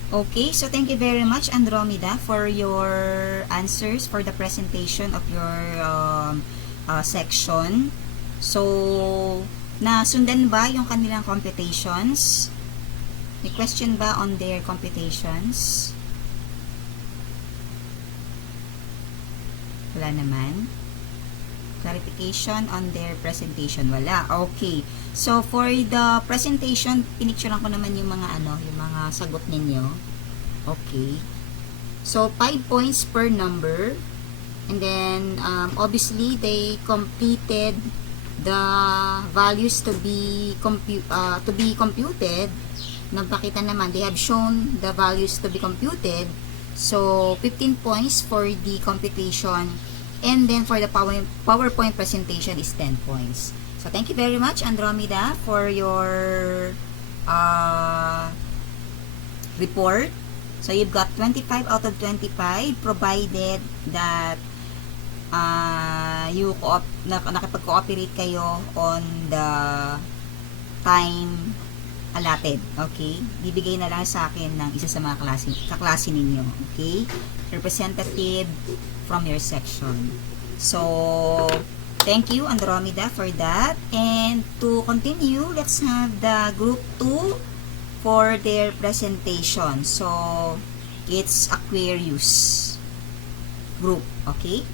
Okay, so thank you very much, Andromeda, for your answers for the presentation of your section. So, nasundan ba yung kanilang computations? May question ba on their computations? Wala naman. Clarification on their presentation? Wala. Okay. So, for the presentation, pinicturean ko naman yung mga yung mga sagot ninyo. Okay. So, 5 points per number. And then, obviously, they completed the values to be computed. Nagpakita naman, they have shown the values to be computed. So, 15 points for the computation. And then, for the PowerPoint presentation is 10 points. So, thank you very much, Andromeda, for your report. So, you've got 25 out of 25, provided that nakipag-cooperate kayo on the time allotted. Okay? Bibigay na lang sa akin ng isa sa mga kaklase ninyo. Okay? Representative from your section. So, thank you, Andromeda, for that. And to continue, let's have the group 2 for their presentation. So, it's Aquarius group. Okay?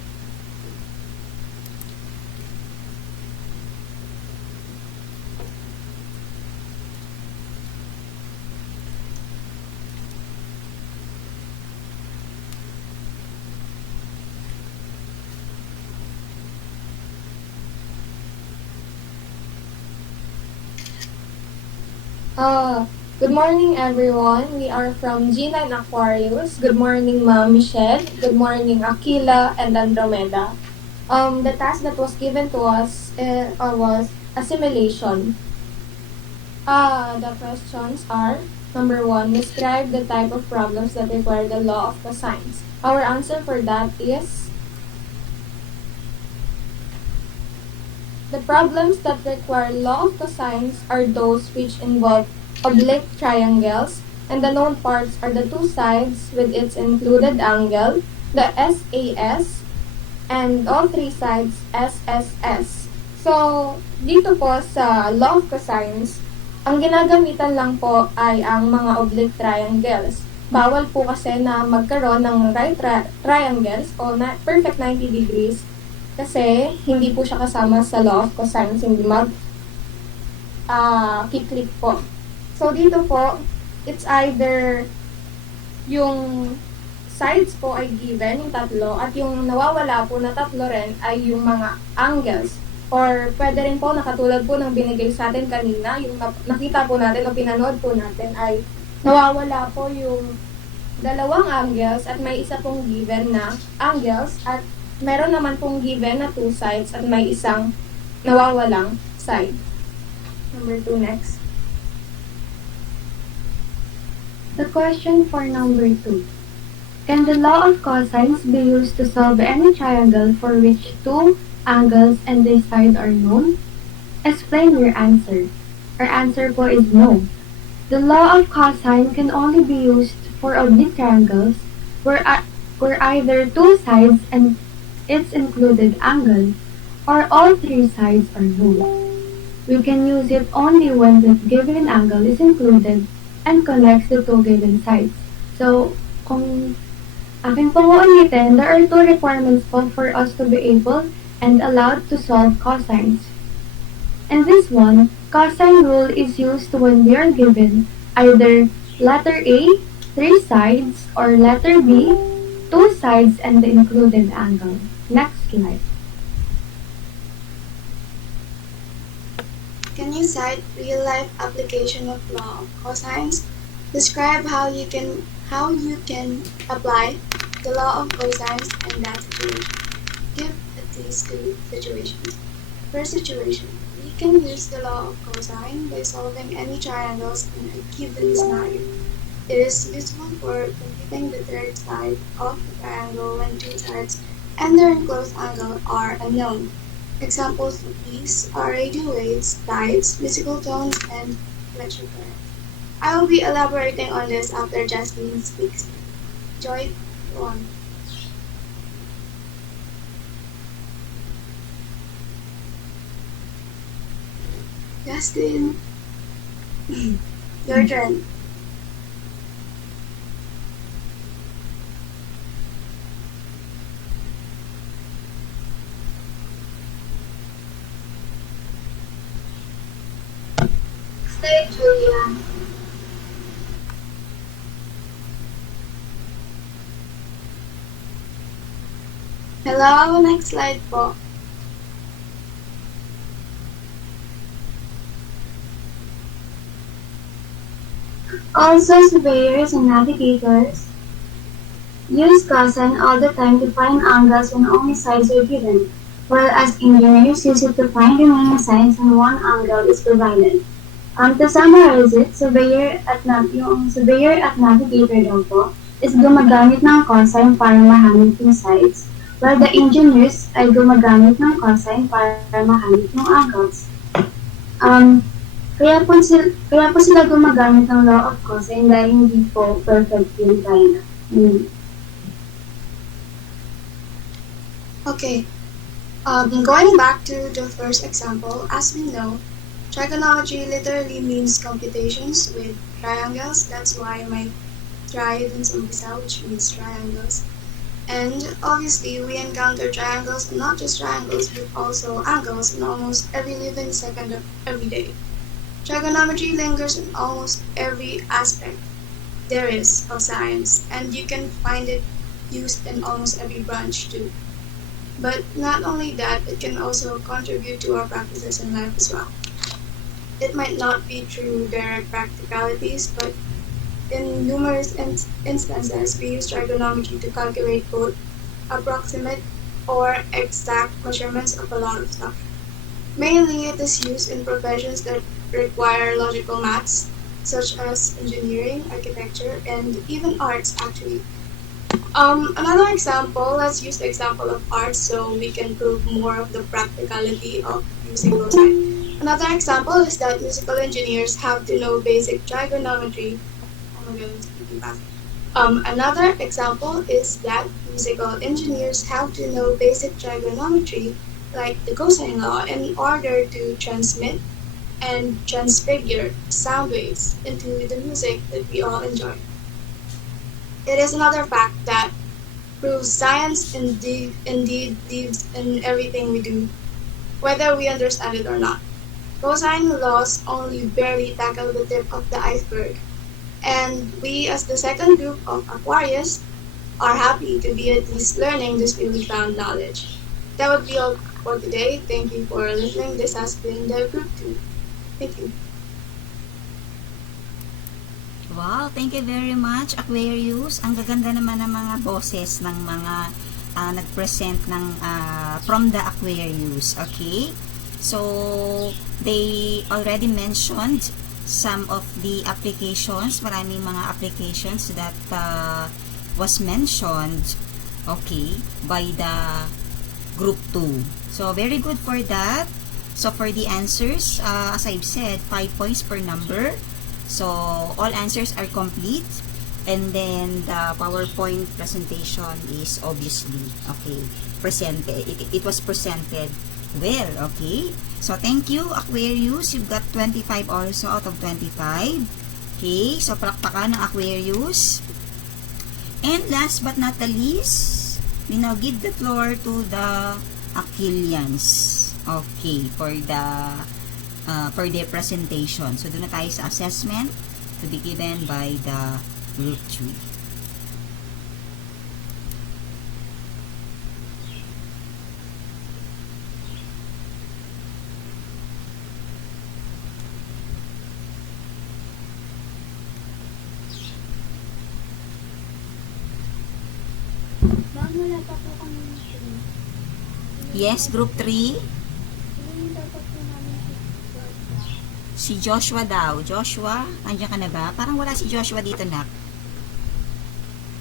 Good morning, everyone. We are from G9 Aquarius. Good morning, Ma'am Michelle. Good morning, Aquila and Andromeda. The task that was given to us was a simulation. The questions are, number 1, describe the type of problems that require the law of cosines. Our answer for that is, the problems that require law of cosines are those which involve oblique triangles, and the known parts are the two sides with its included angle, the SAS, and all three sides SSS. So, dito po sa Law of Cosines, ang ginagamitan lang po ay ang mga oblique triangles. Bawal po kasi na magkaroon ng right triangles o perfect 90 degrees kasi hindi po siya kasama sa Law of Cosines, hindi kiklik po. So, dito po, it's either yung sides po ay given, yung tatlo, at yung nawawala po na tatlo rin ay yung mga angles. Or pwede rin po, nakatulad po ng binigay sa atin kanina, yung nakita po natin o pinanood po natin ay nawawala po yung dalawang angles at may isa pong given na angles at meron naman pong given na two sides at may isang nawawalang side. Number 2 next. The question for number 2. Can the law of cosines be used to solve any triangle for which two angles and their side are known? Explain your answer. Our answer po is no. The law of cosine can only be used for oblique triangles where either two sides and its included angle or all three sides are known. We can use it only when the given angle is included and connects the two given sides. So, kung aking pong uulitin, there are two requirements po for us to be able and allowed to solve cosines. In this one, cosine rule is used when we are given either letter A, three sides, or letter B, two sides and the included angle. Next slide. Can you cite real-life application of law of cosines? Describe how you can apply the law of cosines in that situation. Give at least two situations. First situation, we can use the law of cosine by solving any triangles in a given scenario. It is useful for computing the third side of the triangle when two sides and their enclosed angle are unknown. Examples of these are radio waves, tides, musical tones, and electric current. I will be elaborating on this after Jasmine speaks. Joy, go on. Justin, your turn. Slide, Julia. Hello, next slide po. Also, surveyors and navigators use cosine all the time to find angles when only sides are given, while as engineers use it to find remaining sides when one angle is provided. To summarize it, yung surveyor at navigator daw po is gumagamit ng cosine para mahanap yung sides, while the engineers ay gumagamit ng cosine para mahanap yung angles. Kaya po sila gumagamit ng law of cosine dahil hindi po perfect yung triangle. Okay, going back to the first example, as we know, trigonometry literally means computations with triangles. That's why my tri dun sa umpisa, which means triangles. And obviously, we encounter triangles, and not just triangles, but also angles in almost every living second of every day. Trigonometry lingers in almost every aspect there is of science, and you can find it used in almost every branch too. But not only that, it can also contribute to our practices in life as well. It might not be true direct practicalities, but in numerous instances, we use trigonometry to calculate both approximate or exact measurements of a lot of stuff. Mainly, it is used in professions that require logical maths, such as engineering, architecture, and even arts, actually. Another example, let's use the example of arts so we can prove more of the practicality of using cosine. Another example is that musical engineers have to know basic trigonometry. Oh my god, I'm speaking fast. Another example is that physical engineers have to know basic trigonometry, like the cosine law, in order to transmit and transfigure sound waves into the music that we all enjoy. It is another fact that proves science indeed lives in everything we do, whether we understand it or not. Cosine laws only barely tackle the tip of the iceberg, and we, as the second group of Aquarius, are happy to be at least learning this newly found knowledge. That would be all for today. Thank you for listening. This has been the group 2. Thank you. Wow, thank you very much, Aquarius. Ang gaganda naman ng mga boses ng mga nag-present ng from the Aquarius. Okay? So, they already mentioned some of the applications. Maraming mga applications that was mentioned, okay, by the group 2. So, very good for that. So, for the answers, as I've said, 5 points per number. So, all answers are complete. And then, the PowerPoint presentation is obviously, okay, presented. It was presented well, okay? So, thank you, Aquarius. You've got 25 also out of 25. Okay, so palakpakan ng Aquarius. And last but not the least, we now give the floor to the Aquilians. Okay, for their presentation. So, doon na tayo sa assessment to be given by the group 3. Ma'am, wala pa po kami nito. Yes, group 3. Hinihintay pa po namin Si Joshua daw. Joshua, nandiyan ka na ba? Parang wala si Joshua dito, nak.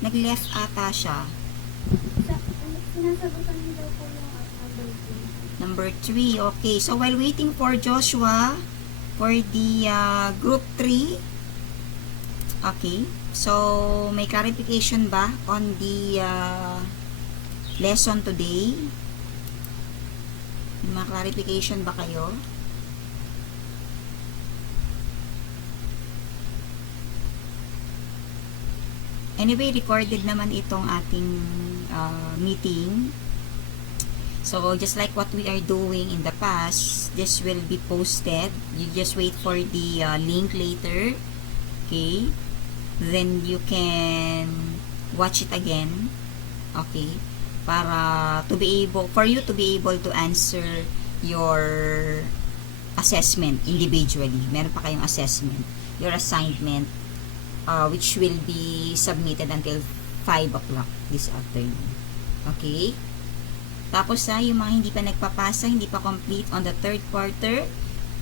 Nag-left ata siya. Sinasagutan niyo daw po yung number 2. Number 3. Okay. So, while waiting for Joshua, for the group 3, okay. So, may clarification ba on the lesson today? May mga clarification ba kayo? Anyway, recorded naman itong ating meeting. So, just like what we are doing in the past, this will be posted. You just wait for the link later. Okay? Then, you can watch it again. Okay? Para for you to be able to answer your assessment individually. Meron pa kayong assessment. Your assignment, which will be submitted until 5 o'clock this afternoon. Okay? Tapos yung mga hindi pa nagpapasa, hindi pa complete on the third quarter,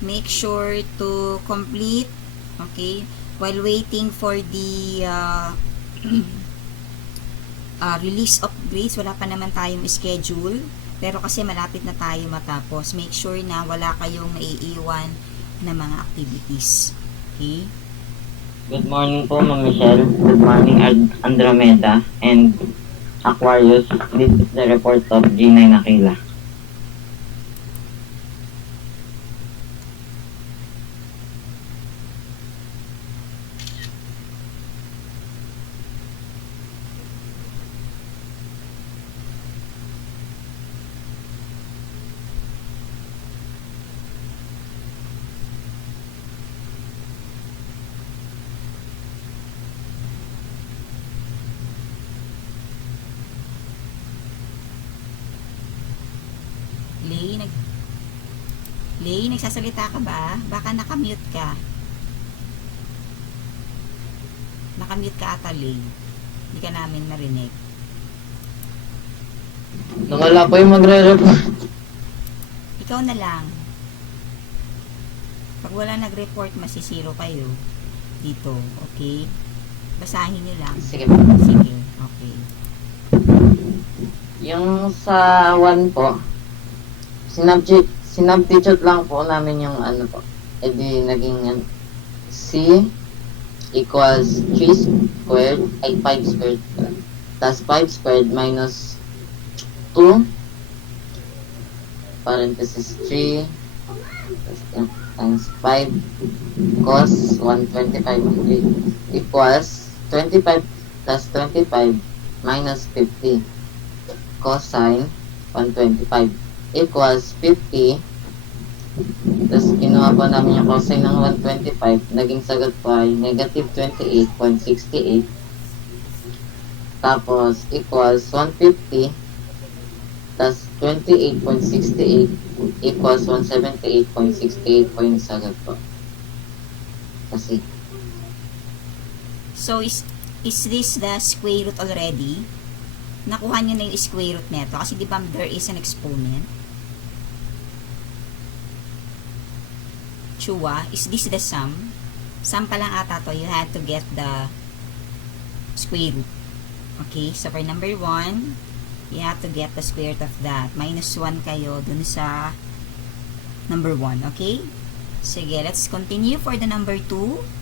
make sure to complete, okay, while waiting for the release of grades. Wala pa naman tayong schedule, pero kasi malapit na tayo matapos. Make sure na wala kayong naiiwan na mga activities. Okay? Good morning po, Ma'am Michelle. Good morning, Andromeda and Aquarius. This is the report of G9 Aquila. Lay, nagsasalita ka ba? Baka nakamute ka. Nakamute ka ata, Lay. Hindi ka namin narinig. Nawala po yung magre-report. Ikaw na lang. Pag wala nag-report, masisiro kayo dito. Okay? Basahin nyo lang. Sige po. Sige. Okay. Yung sa 1 po, sinabtitude lang po namin yung ano po. E di naging C equals 3 squared ay 5 squared. plus 5 squared minus 2 parenthesis 3 times 5 cos 125 degree equals 25 plus 25 minus 50 cosine 125 equals 50. Tapos kinuha po namin yung cosine ng 125, naging sagot po ay negative 28.68. Tapos equals 150 plus 28.68 equals 178.68 po yung sagot po. Kasi So, is this the square root already? Nakuha nyo na yung square root neto. Kasi di ba there is an exponent? Chua, is this the sum? Sum pa lang ata to. You had to get the square root. Okay, so for number 1, you have to get the square root of that. Minus 1 kayo dun sa number 1. Okay? Sige, let's continue for the number 2.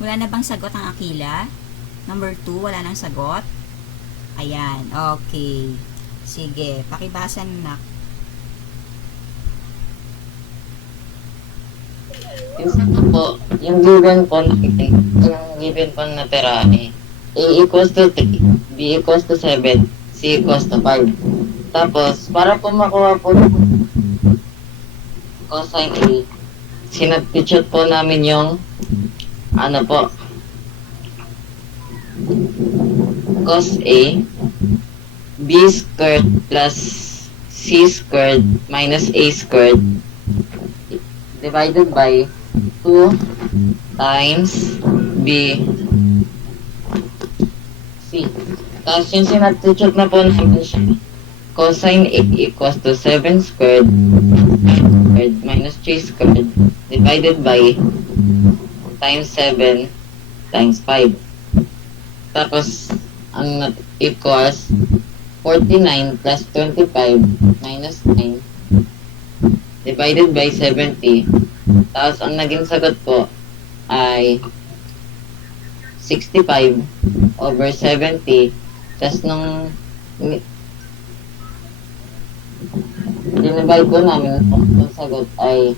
Wala na bang sagot ang Akila? Number 2, wala nang sagot? Ayan, okay. Sige, pakibasa na. yung given po na tira eh, A equals to 3, B equals to 7, C equals to 5. Tapos, para po makuha po cosine A, sinabstitute po namin yung ano po, cos A, B squared plus C squared minus A squared divided by 2 times B C. Tapos yung sinabstitute na po namin siya, cosine A equals to 7 squared minus 3 squared divided by times 7 times 5. Tapos, ang equals 49 plus 25 minus 9 divided by 70. Tapos, ang naging sagot po ay 65 over 70. Tapos, nung dinivide po namin, ang sagot ay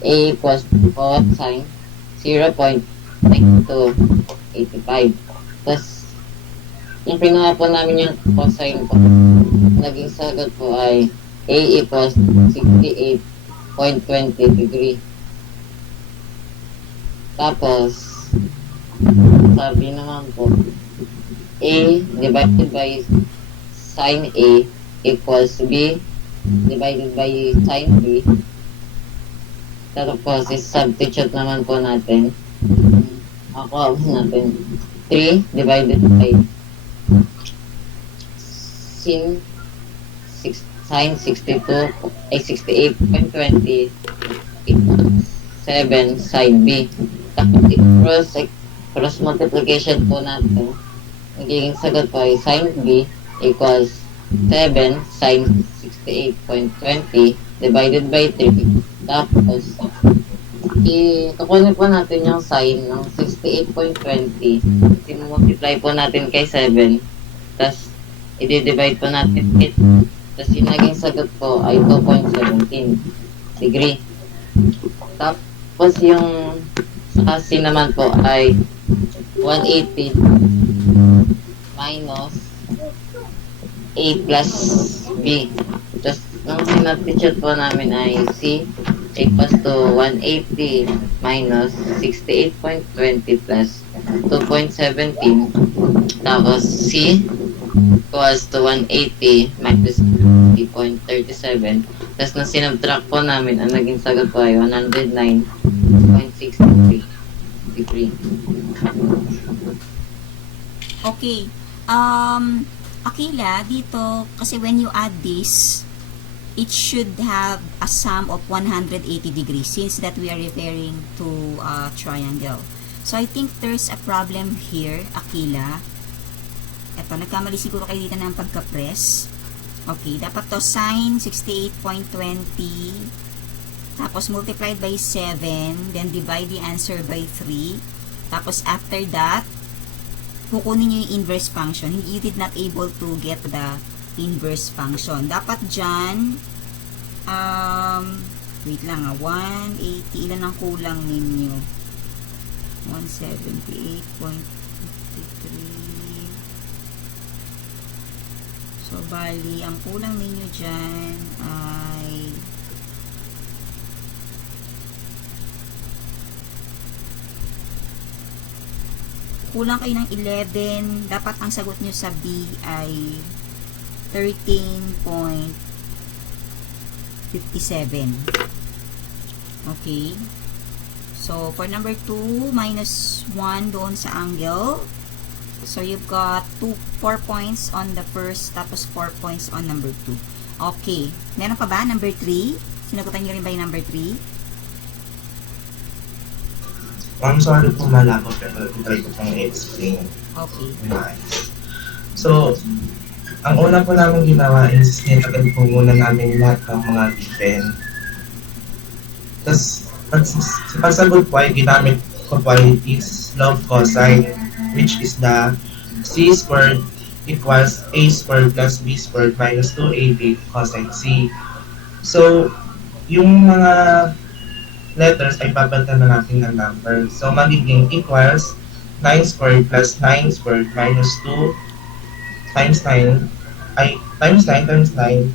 A equals cosine 0.9285. Tapos, yung pinuha po namin yung cosine po, naging sagot po ay A equals 68.20 degree. Tapos, sabi naman po, A divided by sine A equals B divided by sine B. Tapos, substitute naman po natin. Ako natin 3 divided by sin 62 ay 68.20 equals 7 sine B. Tapos cross multiplication po natin. Nagiging sagot po ay sine B equals 7 sine 68.20 divided by 3. Tapos kukunin po natin yung sine ng 68.20. Multiply po natin kay 7. Tapos i-divide po natin 8. Tapos yung naging sagot po ay 2.17 degree. Tapos yung sa C naman po ay 180 minus A plus B. Tapos nung sinabstitute po namin ay C equals to 180 minus 68.20 plus 2.17. Tapos C equals to 180 minus 3.37. Tapos nung sinabtract po namin, ang naging sagot po ay 109.63 degree. Okay. Akila, dito, kasi when you add this, it should have a sum of 180 degrees since that we are referring to a triangle. So, I think there's a problem here, Akila. Eto, nagkamali siguro kayo dito ng pagka-press. Okay, dapat to sine 68.20, tapos multiplied by 7, then divide the answer by 3. Tapos, after that, kukunin nyo yung inverse function. You did not able to get the inverse function. Dapat dyan, wait lang 180, ilan ang kulang ninyo? 178.53. So, bali, ang kulang ninyo dyan ay kulang kayo ng 11. Dapat ang sagot nyo sa B ay 13.57. Okay. So, for number 2, minus 1 doon sa angle. So, you've got 4 points on the first, tapos 4 points on number 2. Okay. Meron pa ba? Number 3? Sinagutan nyo rin ba yung number 3? Sorry po malabo pero try ko pong i-explain. Okay. So, ang una po namin ginawa is nilagay po muna namin lahat ng mga given. Tapos, sa pagsagot po ay ginamit ko po ay is law of cosine, which is the c squared equals a squared plus b squared minus 2ab cosine c. So, yung mga letters ay papalitan na natin ng number. So, magiging equals 9 squared plus 9 squared minus 2 times 9 ay times 9 times 9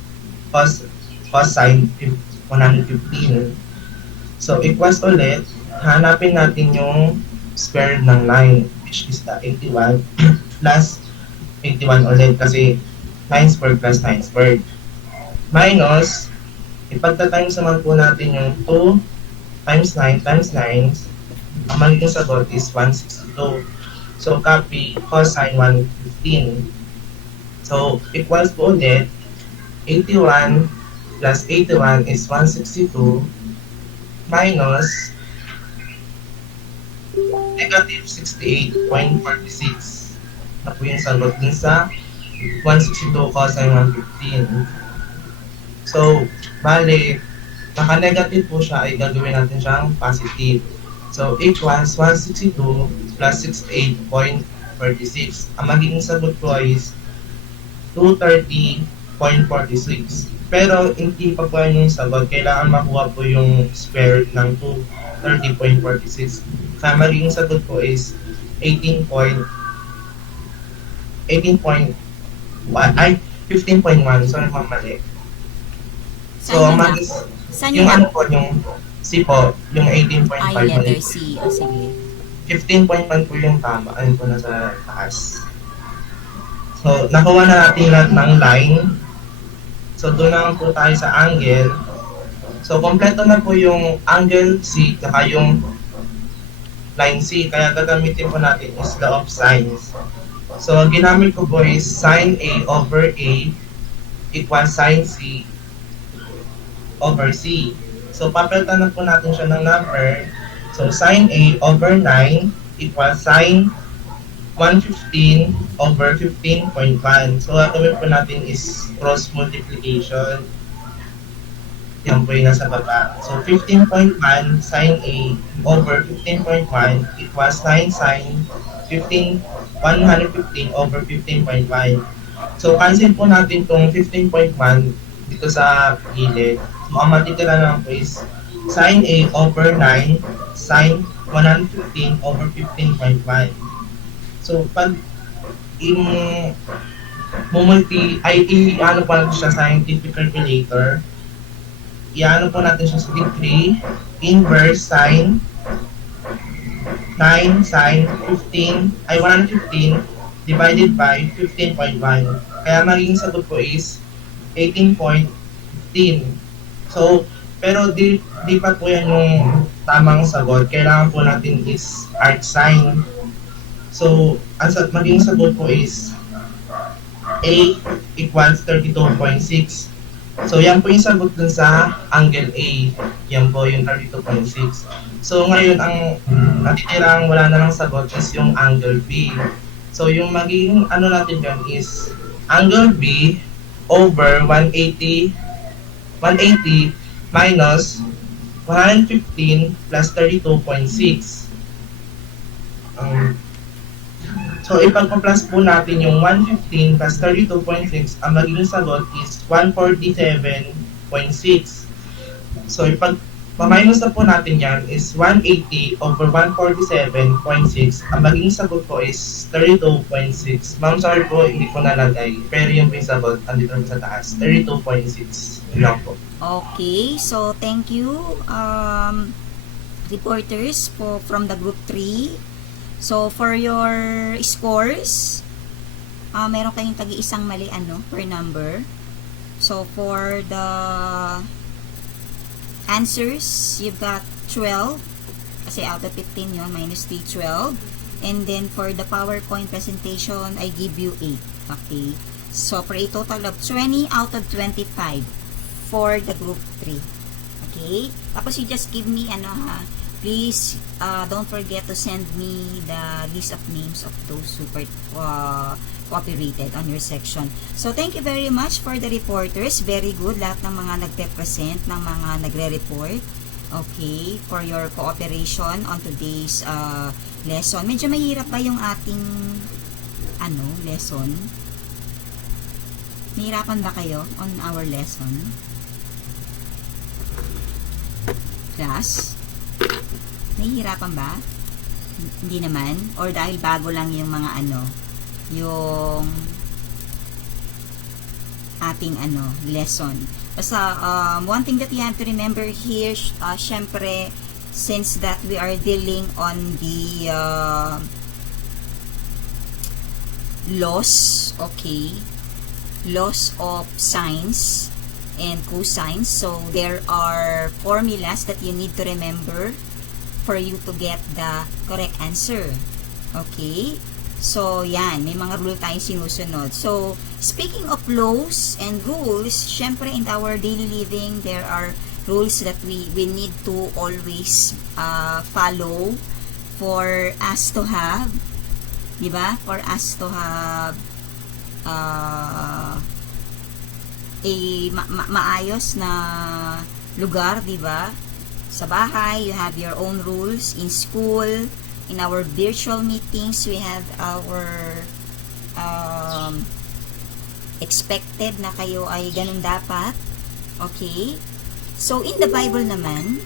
cosine 115. So, equals ulit, hanapin natin yung square root ng 9, which is the 81 plus 81 ulit kasi 9 squared plus 9 squared. Minus, ipagta-times naman po natin yung 2 times 9 times 9, ang magiging sagot is 162. So, copy cosine 115. So, equals po ulit, 81 plus 81 is 162 minus negative 68.46. Na po yung sagot din sa 162 cosine 115. So, bale, naka-negative po siya ay gagawin natin siyang positive. So, equals 162 plus 68.46. Ang magiging sagot po is 230.46. Pero, hindi pa po yan yung sagot. Kailangan makuha po yung square root ng 230.46. Kaya magiging sagot po is 15.1. Ay, 15.1. Sorry, mamali. So, ang saan yung yun? ano po, yung C po, yung 18.5. Ay, letter C. O, sige. 15.1 po yung tama. Ayun po nasa taas. So, nakuha na natin lahat ng line. So, doon naman po tayo sa angle. So, kompleto na po yung angle C, kaya yung line C. Kaya gagamitin po natin is law of sines. So, ginamit ko po is sine A over A equals sine C over C. So, papalitan na po natin siya ng number. So, sine A over 9 equals sine 115 over 15.1. So, gagawin po natin is cross multiplication. Yan po yung nasa baba. So, 15.1 sine A over 15.1 equals 9 sine 115 over 15.1. So, cancel po natin itong 15.1 dito sa gilid. So, ang matitira naman po is sine A over 9 sine 115 over 15.1. So, pag i-ano po natin siya sa scientific calculator, i-ano po natin siya sa degree, inverse sine 9 sine 115 divided by 15.1. Kaya magiging sagot po is 18.15. So, pero di pa po yan yung tamang sagot. Kailangan po natin is arc sine. So, ang magiging sagot po is A equals 32.6. So, yan po yung sagot dun sa angle A. Yan po yung 32.6. So, ngayon, ang natitirang wala na lang sagot is yung angle B. So, yung magiging ano natin dyan is angle B over 180 minus 115 plus 32.6. So, ipag-plus po natin yung 115 plus 32.6, ang magiging sagot is 147.6. So, ipag-minus na po natin yan is 180 over 147.6. Ang magiging sagot po is 32.6. Ma'am, sorry po, hindi ko nalagay. Pero yung sagot, andito sa taas, 32.6. Yun lang po. Okay, so thank you, reporters from the group 3. So, for your scores, meron kayong tagi-isang mali per number. So, for the answers, you've got 12. Kasi out of 15 yun, minus 3, 12. And then, for the PowerPoint presentation, I give you 8. Okay. So, for a total of 20 out of 25 for the group 3. Okay. Tapos, you just give me, please, don't forget to send me the list of names of those who cooperated on your section. So, thank you very much for the reporters. Very good. Lahat ng mga nagpe-present, ng mga nagre-report. Okay, for your cooperation on today's lesson. Medyo mahirap ba yung ating lesson? Nahirapan ba kayo on our lesson? Class? Nahihirapan ba? Hindi naman? Or dahil bago lang yung mga yung ating lesson. Basta, one thing that you have to remember here, syempre, since that we are dealing on the laws, okay, laws of sines and cosines. So, there are formulas that you need to remember for you to get the correct answer. Okay? So, yan. May mga rule tayong sinusunod. So, speaking of laws and rules, syempre in our daily living, there are rules that we need to always follow for us to have, di ba? For us to have maayos na lugar, di ba? Sa bahay, you have your own rules. In school, in our virtual meetings, we have our expected na kayo ay ganun dapat. Okay? So, in the Bible naman,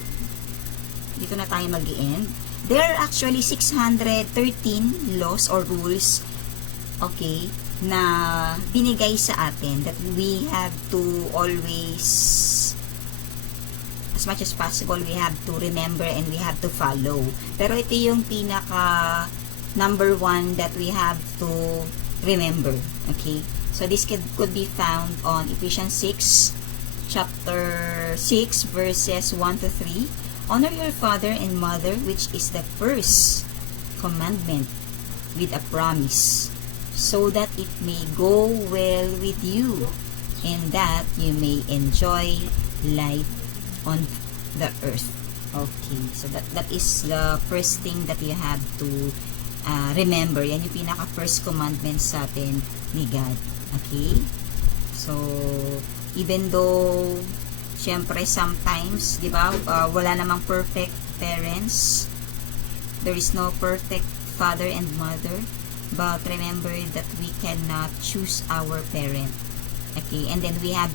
dito na tayo mag-end. There are actually 613 laws or rules, okay, na binigay sa atin that we have to always, as much as possible, we have to remember and we have to follow. Pero ito yung pinaka number 1 that we have to remember. Okay? So this could be found on Ephesians 6, chapter 6, verses 1 to 3. Honor your father and mother, which is the first commandment with a promise, so that it may go well with you and that you may enjoy life on the earth. Okay, so that is the first thing that you have to remember. Yan yung pinaka first commandment sa atin ni God. Okay, so even though syempre sometimes, di ba, wala namang perfect parents, there is no perfect father and mother, but remember that we cannot choose our parent. Okay, and then we are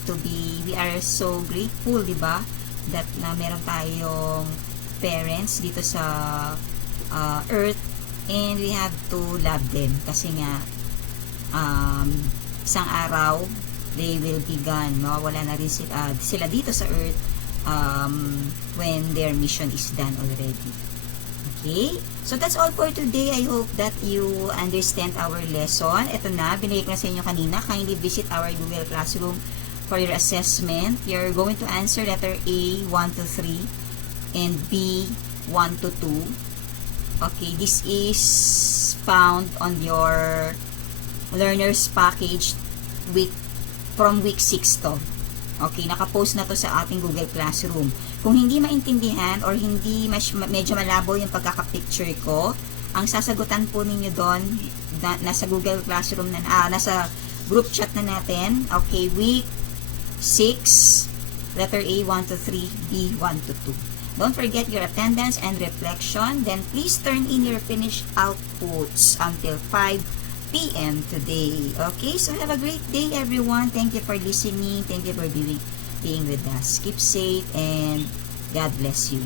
so grateful, di ba, that na meron tayong parents dito sa earth, and we have to love them kasi nga isang araw they will be gone, mawawala na rin sila dito sa earth when their mission is done already. Okay, so that's all for today. I hope that you understand our lesson. Ito na, binigay ko na sa inyo kanina. Kindly visit our Google Classroom for your assessment. You're going to answer letter A 1 to 3 and B 1 to 2. Okay, this is found on your learner's package from week 6 to. Okay, nakapost na to sa ating Google Classroom. Kung hindi maintindihan or hindi medyo malabo yung pagkaka-picture ko, ang sasagutan po ninyo doon, nasa Google Classroom na, nasa group chat na natin. Okay, week 6, letter A, 1 to 3, B, 1 to 2. Don't forget your attendance and reflection. Then please turn in your finished outputs until 5 p.m. today. Okay, so have a great day, everyone. Thank you for listening. Thank you for being with us. Keep safe and God bless you.